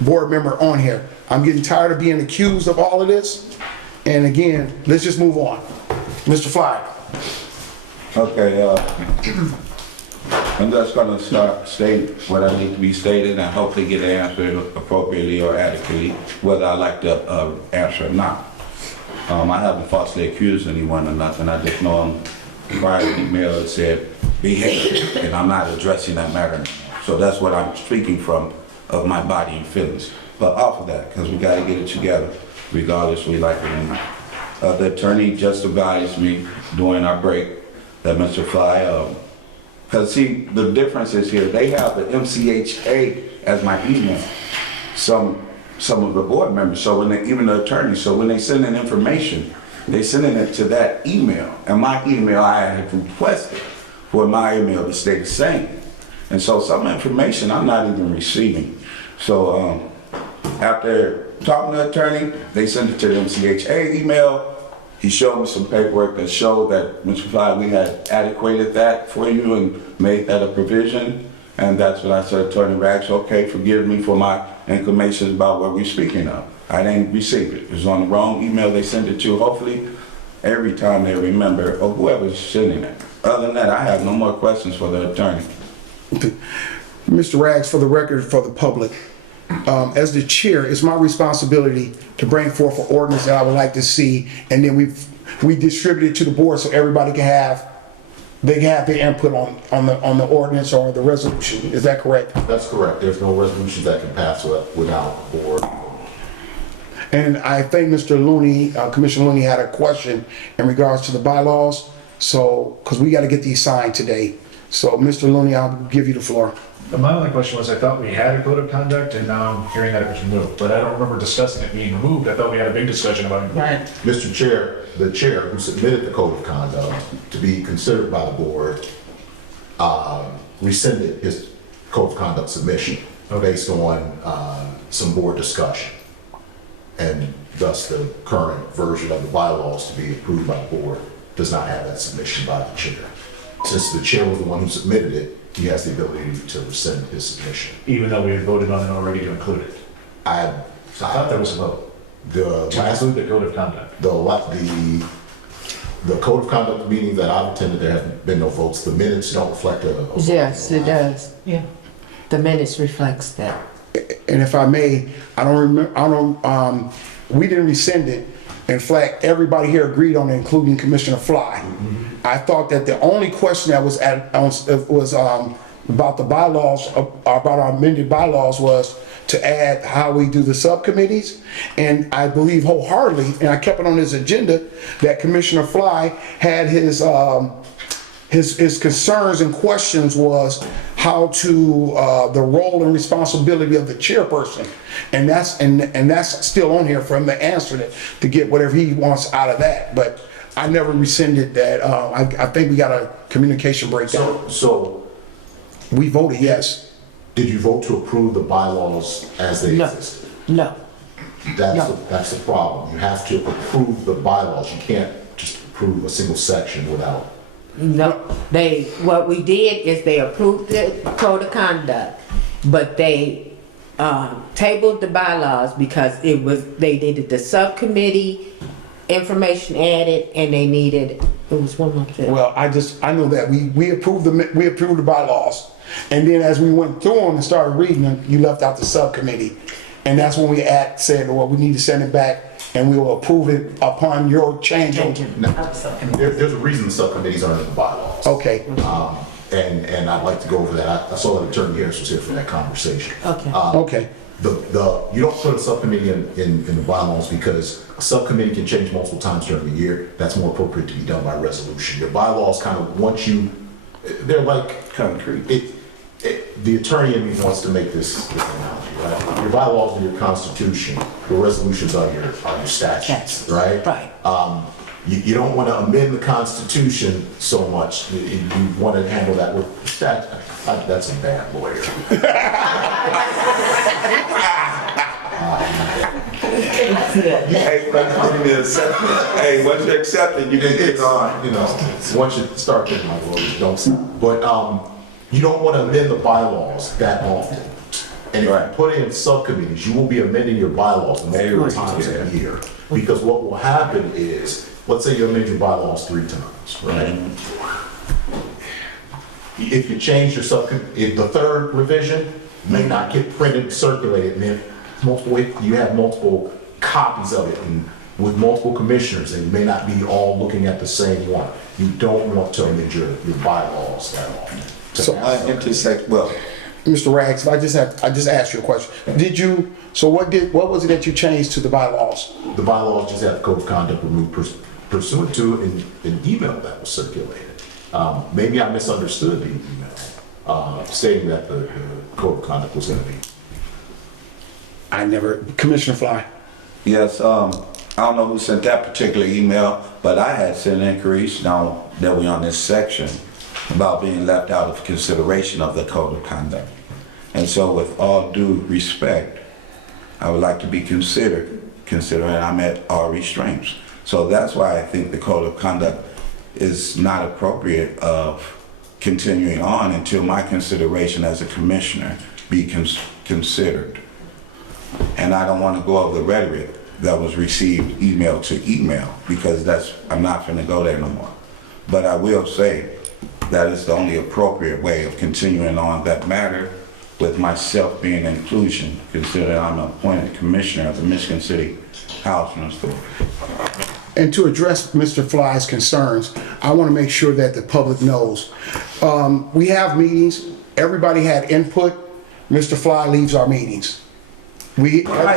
board member on here. I'm getting tired of being accused of all of this. And again, let's just move on. Mr. Fly. Okay, I'm just gonna start stating what I need to be stated and hopefully get answered appropriately or adequately, whether I like the answer or not. I haven't falsely accused anyone or nothing. I just know I'm writing an email that said behave, and I'm not addressing that matter anymore. So that's what I'm speaking from, of my body and feelings. But off of that, because we gotta get it together, regardless we like it or not. The attorney just advised me during our break that Mr. Fly, because see, the difference is here, they have the MCHA as my email, some of the board members, so when even the attorneys, so when they send in information, they sending it to that email, and my email, I have requested for my email to stay the same. And so some information I'm not even receiving. So after talking to the attorney, they sent it to the MCHA email. He showed me some paperwork that showed that, Mr. Fly, we had adequated that for you and made that a provision. And that's what I said, Attorney Rags, okay, forgive me for my inclinations about what we're speaking of. I didn't receive it. It was on the wrong email they sent it to. Hopefully, every time they remember, or whoever's sending it. Other than that, I have no more questions for the attorney. Mr. Rags, for the record, for the public, as the chair, it's my responsibility to bring forth an ordinance that I would like to see, and then we distribute it to the board so everybody can have their input on the ordinance or the resolution. Is that correct? That's correct. There's no resolutions that can pass without the board. And I think Mr. Looney, Commissioner Looney had a question in regards to the bylaws. So, because we got to get these signed today. So, Mr. Looney, I'll give you the floor. My only question was, I thought we had a code of conduct, and now I'm hearing that it was removed, but I don't remember discussing it being removed. I thought we had a big discussion about it. Right. Mr. Chair, the chair who submitted the code of conduct to be considered by the board rescinded his code of conduct submission based on some board discussion. And thus the current version of the bylaws to be approved by the board does not have that submission by the chair. Since the chair was the one who submitted it, he has the ability to rescind his submission. Even though we had voted on it already to include it. I thought there was a vote The to include the code of conduct. the code of conduct meeting that I've attended, there have been no votes. The minutes don't reflect a vote. Yes, it does. Yeah. The minutes reflects that. And if I may, we didn't rescind it. In fact, everybody here agreed on it, including Commissioner Fly. I thought that the only question that was about the bylaws, about our amended bylaws, was to add how we do the subcommittees. And I believe wholeheartedly, and I kept it on his agenda, that Commissioner Fly had his concerns and questions was how to the role and responsibility of the chairperson, and that's still on here for him to answer it, to get whatever he wants out of that. But I never rescinded that. I think we got a communication breakdown. So We voted yes. did you vote to approve the bylaws as they No. existed? No. That's the problem. You have to approve the bylaws. You can't just approve a single section without No, what we did is they approved the code of conduct, but they, tabled the bylaws because they needed the subcommittee information added, and they needed, it was one more thing. Well, I know that we approved the bylaws. And then as we went through them and started reading them, you left out the subcommittee. And that's when we said, well, we need to send it back and we will approve it upon your change. There's a reason the subcommittees aren't in the bylaws. Okay. And I'd like to go over that. I saw that Attorney Harris was here for that conversation. Okay. Okay. You don't put a subcommittee in the bylaws because a subcommittee can change multiple times during the year. That's more appropriate to be done by resolution. Your bylaws kind of they're like Concrete. the attorney in me wants to make this analogy, right? Your bylaws are your constitution, your resolutions are your statutes, right? Right. You don't want to amend the Constitution so much. You want to handle that with statute. That's a bad lawyer. Hey, once you accept it, you can get on. Once you start getting my lawyers, don't stop. But you don't want to amend the bylaws that often. And if you put in subcommittees, you will be amending your bylaws multiple times a year. Because what will happen is, let's say you amend your bylaws 3 times, right? If you change your if the third revision may not get printed and circulated, and then you have multiple copies of it, and with multiple commissioners, they may not be all looking at the same one. You don't want to amend your bylaws that often. So Mr. Rags, I just asked you a question. What was it that you changed to the bylaws? The bylaws just have the code of conduct removed pursuant to an email that was circulated. Maybe I misunderstood the email, stating that the code of conduct was going to be. Commissioner Fly. Yes, I don't know who sent that particular email, but I had sent inquiries now that we're on this section about being left out of consideration of the code of conduct. And so with all due respect, I would like to be considered, considering I'm at all restraints. So that's why I think the code of conduct is not appropriate of continuing on until my consideration as a commissioner be considered. And I don't want to go over the rhetoric that was received email to email, because I'm not going to go there no more. But I will say that is the only appropriate way of continuing on that matter, with myself being inclusion, considering I'm an appointed commissioner of the Michigan City Housing Authority. And to address Mr. Fly's concerns, I want to make sure that the public knows. We have meetings, everybody had input, Mr. Fly leaves our meetings. Everyone,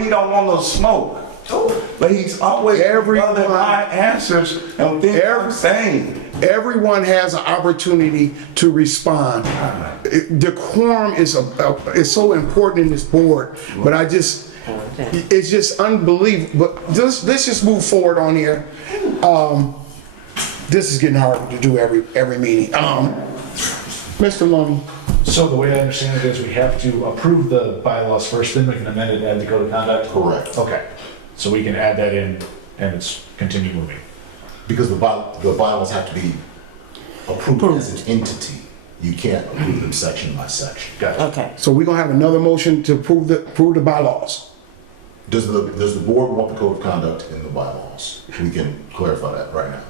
he don't want no smoke, but he's always brother my answers and things I'm saying. Everyone has an opportunity to respond. Decorum is so important in this board, but it's just unbelievable. But let's just move forward on here. This is getting hard to do every meeting. Mr. Loney. So the way I understand it is we have to approve the bylaws first, then we can amend it and add the code of conduct? Correct. Okay, so we can add that in and it's continue moving. Because the bylaws have to be approved as an entity. You can't approve them section by section. Gotcha. Okay. So we're gonna have another motion to approve the bylaws. Does the board want the code of conduct in the bylaws? We can clarify that right now.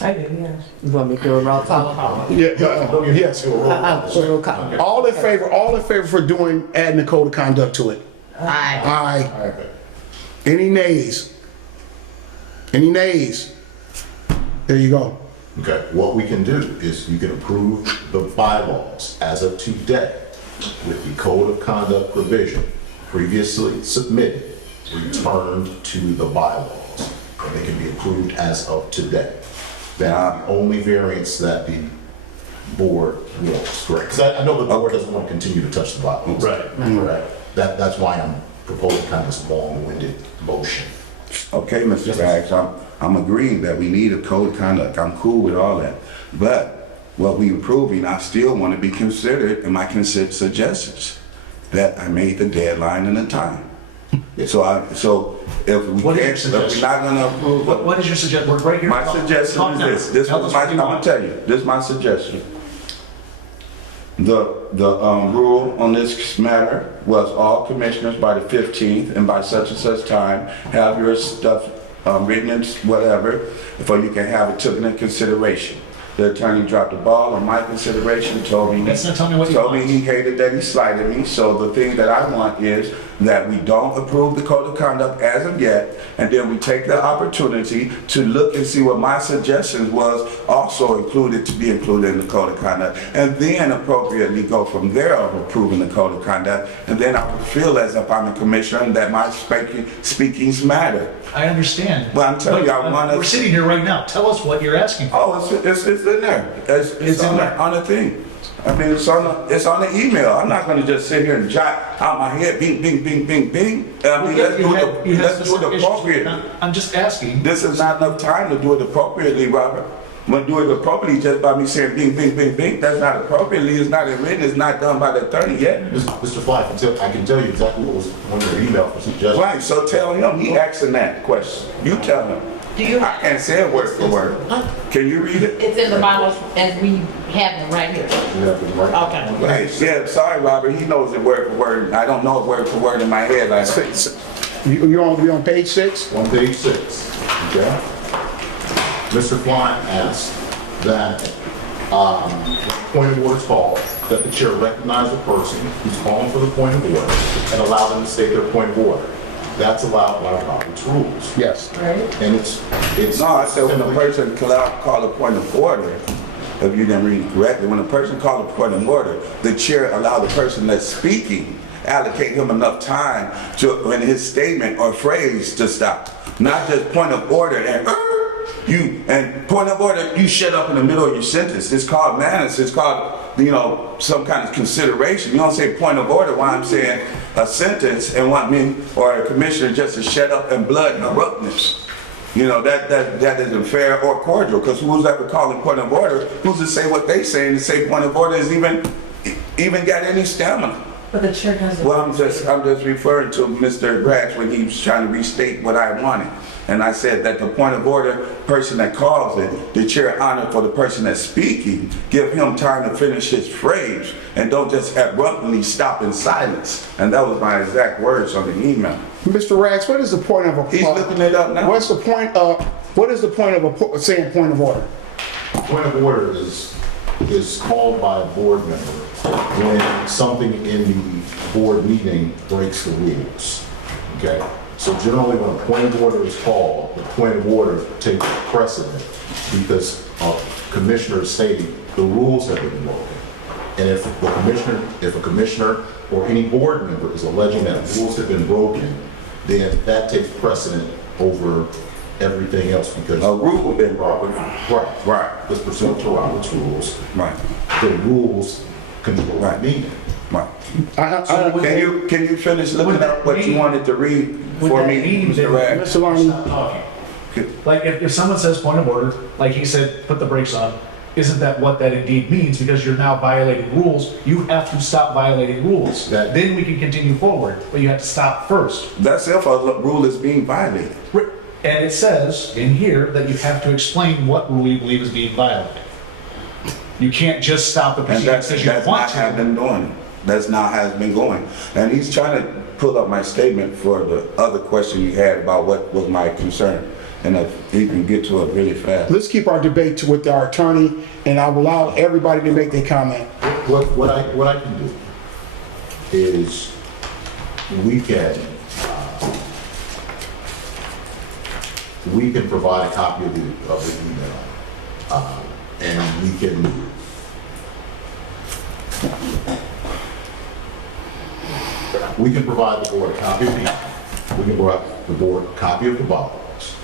I do, yes. You want me to do a roll call? Yes. Roll call. All in favor for adding the code of conduct to it? Aye. Aye. Any nays? Any nays? There you go. Okay, what we can do is you can approve the bylaws as of today with the code of conduct provision previously submitted, returned to the bylaws, and they can be approved as of today. That's the only variance that the board wants, correct? Because I know the board doesn't want to continue to touch the bylaws. Right. Correct. That's why I'm proposing kind of this long-winded motion. Okay, Mr. Rags, I'm agreeing that we need a code of conduct. I'm cool with all that. But what we're approving, I still want to be considered in my suggestions that I made the deadline and the time. So if we What is your can't, if suggestion? we're not gonna approve it, What is your suggestion? We're right here. my suggestion Talk is now. this Tell was us my, what I'm you gonna want. tell you, this is my suggestion. The rule on this matter was all commissioners by the 15th and by such and such time have your stuff written in whatever, before you can have it taken into consideration. The attorney dropped the ball on my consideration, told me. That's not telling me what you Told me want. he hated that he slighted me, so the thing that I want is that we don't approve the code of conduct as of yet, and then we take the opportunity to look and see what my suggestions was also included, to be included in the code of conduct, and then appropriately go from there of approving the code of conduct, and then I would feel as if I'm a commissioner and that my speakings matter. I understand. Well, I'm telling you, I But, wanna- We're sitting here right now. Tell us what you're asking for. Oh, it's in there. It's It's in on there. on the thing. I mean, it's on the email. I'm not gonna just sit here and jot out my head, bing, bing, bing, bing, bing. I mean, let's do it appropriately. I'm just asking. This is not enough time to do it appropriately, Robert. When do it appropriately just by me saying bing, bing, bing, bing, that's not appropriately, it's not written, it's not done by the attorney yet. Mr. Fly, I can tell you exactly what was on your email for suggestions. Right, so tell him, he asking that question. You tell him. Do you, I can't say it word for word. Can you read it? it's in the Bible as we have them right here. Okay. Right, yeah, sorry, Robert, he knows it word for word. I don't know it word for word in my head. You on page 6? On page 6, okay? Mr. Klein asked that, point of order is called, that the chair recognize the person who's calling for the point of order and allow them to state their point of order. That's allowed by Robert's rules. Yes. And it's. No, I said when a person call a point of order, if you didn't read it correctly, when a person called a point of order, the chair allowed the person that's speaking, allocate him enough time to, in his statement or phrase, to stop. Not just point of order and point of order, you shut up in the middle of your sentence. It's called manners. It's called, some kind of consideration. You don't say point of order while I'm saying a sentence and want me or a commissioner just to shut up and blood and abruptness. That isn't fair or cordial, because who's ever calling point of order, who's to say what they say and to say point of order is even got any stamina? But the chair has. Well, I'm just referring to Mr. Gratz when he was trying to restate what I wanted. And I said that the point of order, person that calls it, the chair honor for the person that's speaking, give him time to finish his phrase and don't just abruptly stop in silence. And that was my exact words on the email. Mr. Rags, what is the point of a... He's looking it up now. What is the point of saying point of order? Point of order is called by a board member when something in the board meeting breaks the rules, okay? So generally, when a point of order is called, the point of order takes precedent because a commissioner is stating the rules have been broken. And if a commissioner or any board member is alleging that rules have been broken, then that takes precedent over everything else because A rule has been broken. right, it's pursuant to Robert's rules. Right. The rules control Right. meaning. Right. I- Can you finish looking up what you wanted to read for me, Mr. Rags? Mr. Lonnie, Stop talking. Like, if someone says point of order, like he said, put the brakes on, isn't that what that indeed means? Because you're now violating rules, you have to stop violating rules. That- Then we can continue forward, but you have to stop first. That's if a rule is being violated. And it says in here that you have to explain what rule you believe is being violated. You can't just stop the And proceedings because you that's want not how it's to. been doing. That's not how it's been going. And he's trying to pull up my statement for the other question you had about what was my concern. And if he can get to it really fast. let's keep our debate with our attorney, and I will allow everybody to make their comment. What I can do is we can provide a copy of the email, and we can provide the board a copy of the email. We can provide the board a copy of the bylaws.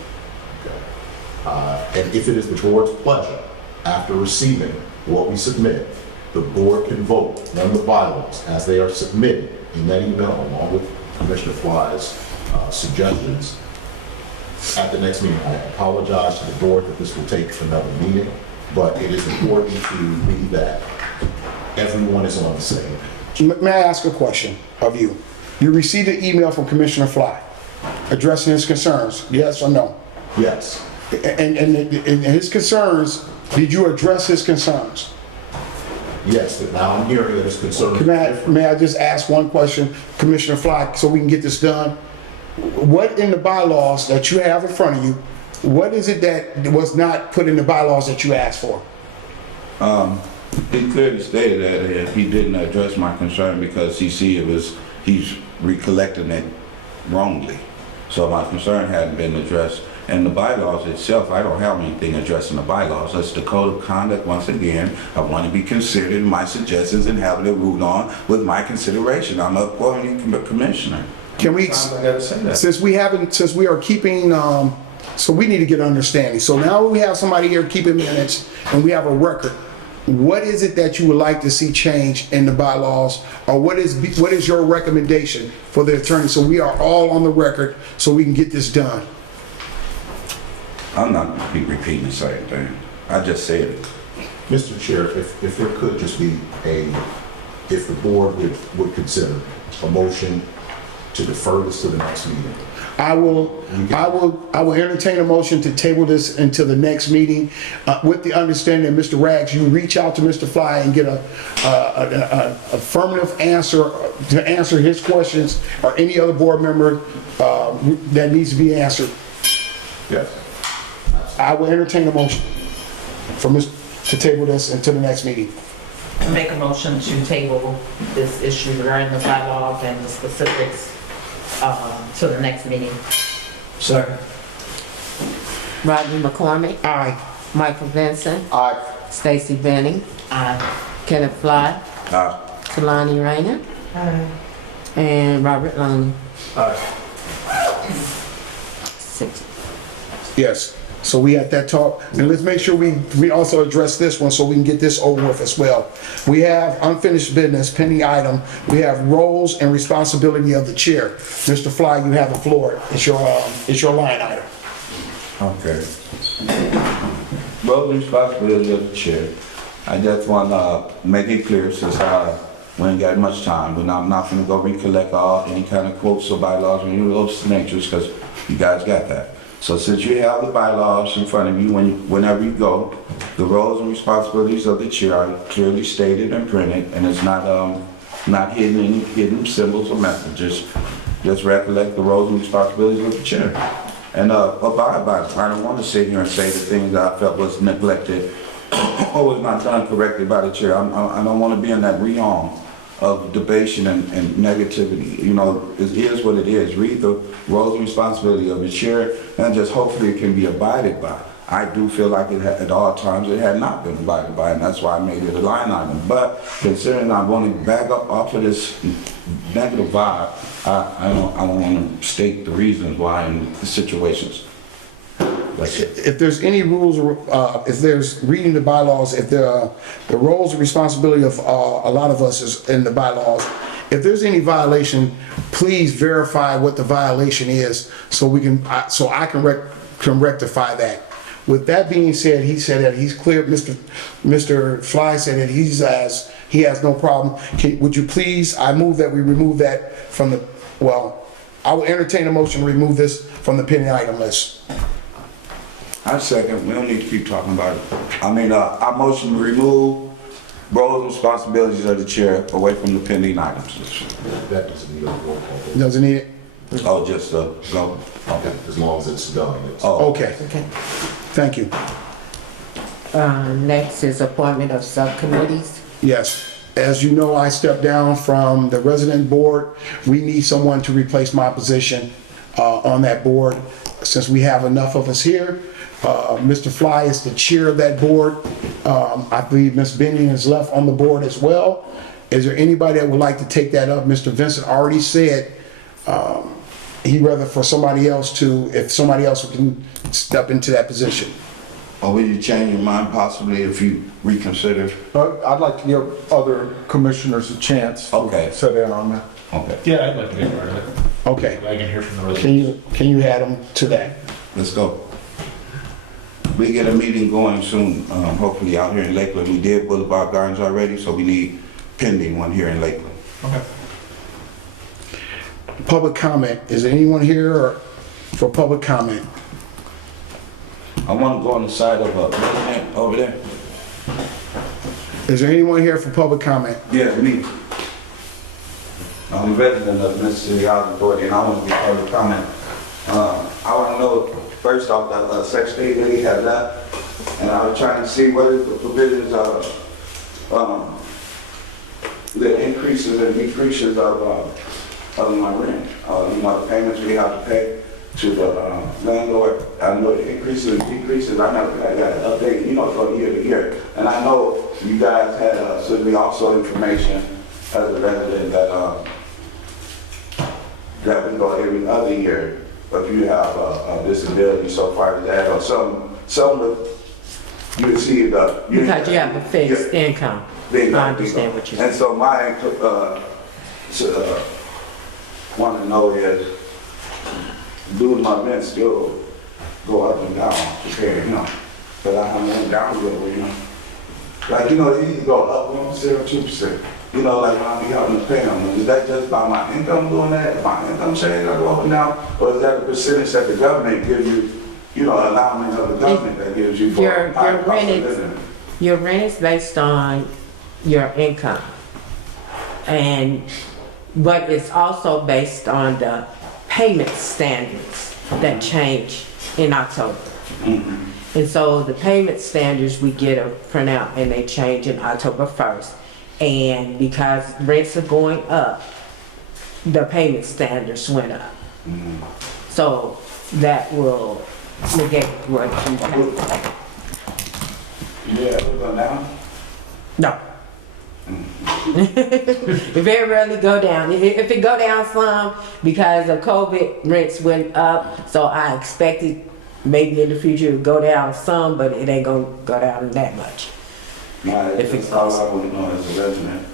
Okay. And if it is the board's pleasure, after receiving what we submit, the board can vote on the bylaws as they are submitted in that email, along with Commissioner Fly's suggestions at the next meeting. I apologize to the board that this will take another meeting, but it is important to me that everyone is on the same page. May I ask a question of you? You received an email from Commissioner Fly addressing his concerns, yes or no? Yes. And his concerns, did you address his concerns? Yes, but now I'm hearing that it's concerned. May I just ask one question, Commissioner Fly, so we can get this done? What in the bylaws that you have in front of you, what is it that was not put in the bylaws that you asked for? He clearly stated that he didn't address my concern because he's recollecting it wrongly. So my concern hadn't been addressed. And the bylaws itself, I don't have anything addressing the bylaws. That's the code of conduct. Once again, I want to be considered in my suggestions and having it ruled on with my consideration. I'm a commissioner. Can we, I gotta say that. since we are keeping, so we need to get understanding. So now we have somebody here keeping minutes and we have a record. What is it that you would like to see change in the bylaws? Or what is your recommendation for the attorney? So we are all on the record so we can get this done. I'm not going to keep repeating the same thing. I just said it. Mr. Chair, if there could just be if the board would consider a motion to defer this to the next meeting. I will entertain a motion to table this until the next meeting with the understanding that Mr. Rags, you reach out to Mr. Fly and get a affirmative answer to answer his questions or any other board member that needs to be answered. Yes. I will entertain a motion to table this until the next meeting. Make a motion to table this issue regarding the bylaws and the specifics to the next meeting. Second. Rodney McCormick, Aye. Michael Vincent, Aye. Stacy Benning, Aye. Kenneth Fly, Talani Rainer, and Robert Loney. Aye. 6. Yes. So we had that talk, and let's make sure we also address this one so we can get this over with as well. We have unfinished business, pending item. We have roles and responsibility of the chair. Mr. Fly, you have the floor. It's your line item. Okay. Roles and responsibility of the chair. I just want to make it clear since we ain't got much time, but I'm not going to go recollect any kind of quotes or bylaws or any of those natures because you guys got that. So since you have the bylaws in front of you, whenever you go, the roles and responsibilities of the chair are clearly stated and printed, and it's not hidden any hidden symbols or messages. Just recollect the roles and responsibilities of the chair, and abide by it. I don't want to sit here and say the things that I felt was neglected or was not done correctly by the chair. I don't want to be in that realm of debation and negativity. You know, it is what it is. Read the roles and responsibility of the chair, and just hopefully it can be abided by. I do feel like at all times it had not been abided by, and that's why I made it a line item. But considering I'm going to back up off of this negative vibe, I don't want to state the reasons why in the situations. If there's any rules, if there's reading the bylaws, if there are the roles and responsibility of a lot of us is in the bylaws, if there's any violation, please verify what the violation is so we can, so I can rectify that. With that being said, he said that he's clear. Mr. Fly said that he has no problem. Would you please? I move that we remove that from the. Well, I will entertain a motion to remove this from the pending item list. I second. We don't need to keep talking about it. I mean, I motion to remove roles and responsibilities of the chair away from the pending items. That doesn't need a roll call. Doesn't need it? Oh, just go. Okay. As long as it's done. Oh, Okay, Okay. thank you. Next is appointment of subcommittees. Yes, as you know, I stepped down from the resident board. We need someone to replace my position on that board. Since we have enough of us here, Mr. Fly is the chair of that board. I believe Ms. Benning is left on the board as well. Is there anybody that would like to take that up? Mr. Vincent already said he'd rather for somebody else to, if somebody else can step into that position. or will you change your mind possibly if you reconsider? I'd like to give other commissioners a chance. Okay. To sit in on that. Okay, Yeah, I'd like to be a part of it. Okay, I can hear from the residents. can you add them to that? let's go. We get a meeting going soon, hopefully out here in Lakeland. We did Boulevard Gardens already, so we need pending one here in Lakeland. Okay. public comment. Is there anyone here for public comment? I want to go on the side of resident over there. Is there anyone here for public comment? Yeah, me. I'm a resident of Mississippi Housing Authority, and I want to be part of the comment. I want to know, first off, that Secretary lady had left, and I was trying to see what is the provisions of the increases and decreases of my rent. You know, the payments we have to pay to the landlord. I know the increases and decreases. I got an update, you know, from year to year. And I know you guys had sent me also information as a resident that we go every other year, but you have a disability so far as that, or some you receive the. Because you have a fixed income. I understand what you're saying. And so my, want to know is, do my rent still go up and down, okay, you know? But I went down a little, you know? Like, you know, it either go up 1% or 2%. You know, like when I be having to pay them. Is that just by my income doing that? If my income change, I go up and down? Or is that a percentage that the government gives you, you know, allowance of the government that gives you for Your high cost of rent living? Your rent is based on your income. But it's also based on the payment standards that change in October. And so the payment standards, we get a printout and they change in October 1st. And because rents are going up, the payment standards went up. So that will negate what you pay. Yeah, it go down? No. It very rarely go down. If it go down some, because of COVID, rents went up. So I expected maybe in the future to go down some, but it ain't gonna go down that much. Nah, If it's it all goes. I want to know as a resident.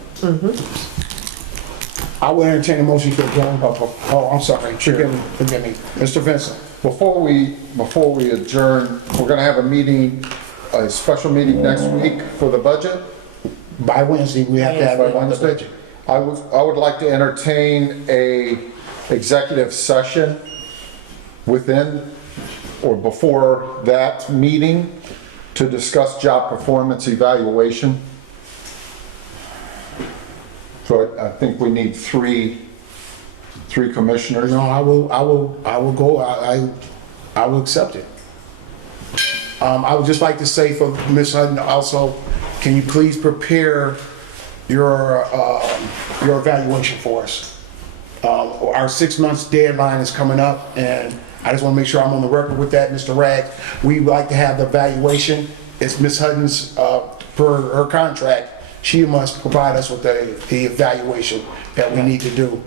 I will entertain a motion to adjourn. Oh, I'm sorry, forgive me. Mr. Vincent? Before we adjourn, we're gonna have a special meeting next week for the budget. By Wednesday, we have to have By it on the Wednesday. budget. I would like to entertain a executive session within or before that meeting to discuss job performance evaluation. So I think we need three commissioners. No, I will go, I will accept it. I would just like to say for Ms. Hutton also, can you please prepare your evaluation for us? Our 6 months deadline is coming up, and I just want to make sure I'm on the record with that, Mr. Raggs. We would like to have the evaluation. It's Ms. Hutton's, per her contract, she must provide us with the evaluation that we need to do.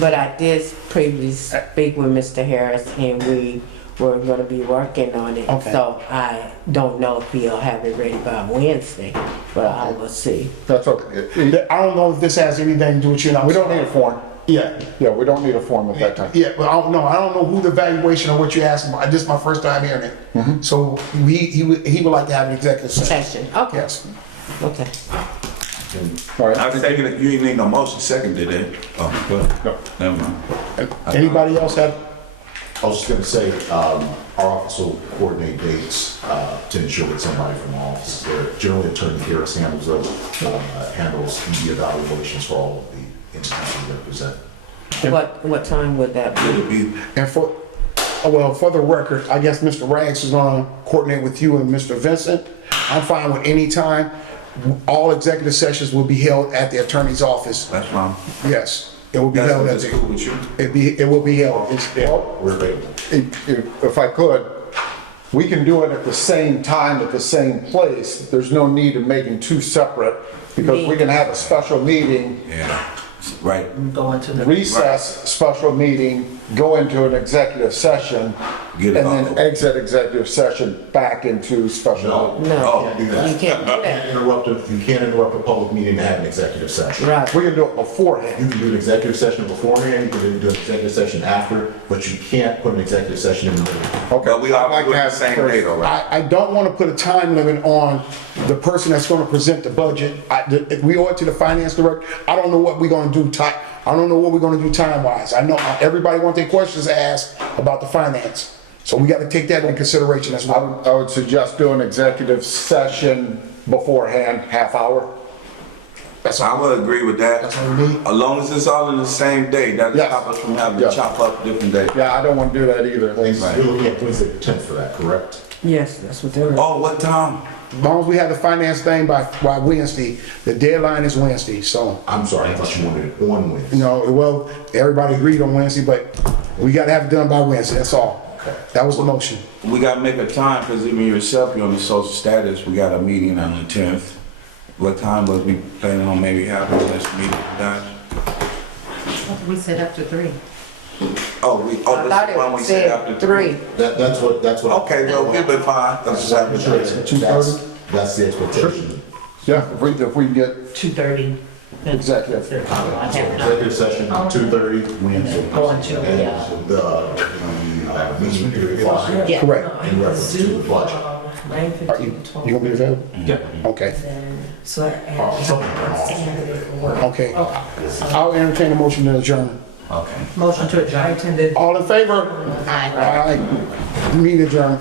But I did previously speak with Mr. Harris and we were gonna be working on it. Okay. So I don't know if he'll have it ready by Wednesday, but I will see. That's okay. I don't know if this has anything to do with you. We don't need a form. Yeah. Yeah, we don't need a form at that time. Yeah, but I don't know who the evaluation or what you're asking about. This is my first time hearing it. So he would like to have an executive session. Session, okay, Yes. okay. All right. I was thinking that you ain't need no motion second, did it? Oh, well, never mind. Anybody else have? I was just gonna say, our office will coordinate dates to ensure that somebody from the office is there. Generally, Attorney Harris handles those, handles the evaluations for all of the entities we represent. What time would that be? And for the record, I guess Mr. Raggs is gonna coordinate with you and Mr. Vincent. I'm fine with any time. All executive sessions will be held at the attorney's office. That's fine. Yes, it will be That's held at just cool with you. it will be held. We're available. If I could, we can do it at the same time, at the same place. There's no need of making two separate, because we can have a special meeting, Yeah, right. Go into the. recess, special meeting, go into an executive session, Get and it then all. exit executive session back into special. No, Oh, Do that. you can't do You that. can't interrupt a public meeting to have an executive session. Right. We can do it You beforehand. can do an executive session beforehand, you can do an executive session after, but you can't put an executive session in the middle. Okay. But we all I'd like do to it the have same first- day though, right? I don't want to put a time limit on the person that's going to present the budget. We owe it to the finance director. I don't know what we're going to do I don't know what we're gonna do time-wise. I know everybody want their questions asked about the finance. So we gotta take that into consideration as well. I would suggest doing executive session beforehand, half hour. I would agree with that. That's all we need? As long as it's all in the same day, that'll Yes. stop us from having Yeah. to chop up different days. Yeah, I don't want to do that either. You're looking at Wednesday the 10th for that, correct? Yes, that's what they're. Oh, what time? As long as we have the finance thing by Wednesday, the deadline is Wednesday, so. I'm sorry, I thought you wanted it on Wednesday. You know, well, everybody agreed on Wednesday, but we gotta have it done by Wednesday, that's all. That was the motion. We gotta make a time, because even yourself, you're on the social status, we got a meeting on the 10th. What time was we planning on maybe having this meeting, guys? We said up to 3. Oh, this is when we said after three. That's what. Okay, well, we'll be fine. That's what I'm saying. 2:30? That's the expectation. Yeah, if we can get 2:30. executive. Executive session, 2:30 Wednesday. Going to the, And the meeting period following yeah. Correct. in reference to the budget. Are 9:15 you, to 12. you gonna be available? Yeah. Okay, So I added. okay. I'll entertain a motion to adjourn. Motion to I adjourn. attended. All in favor? Aye. Aye. Meeting adjourned.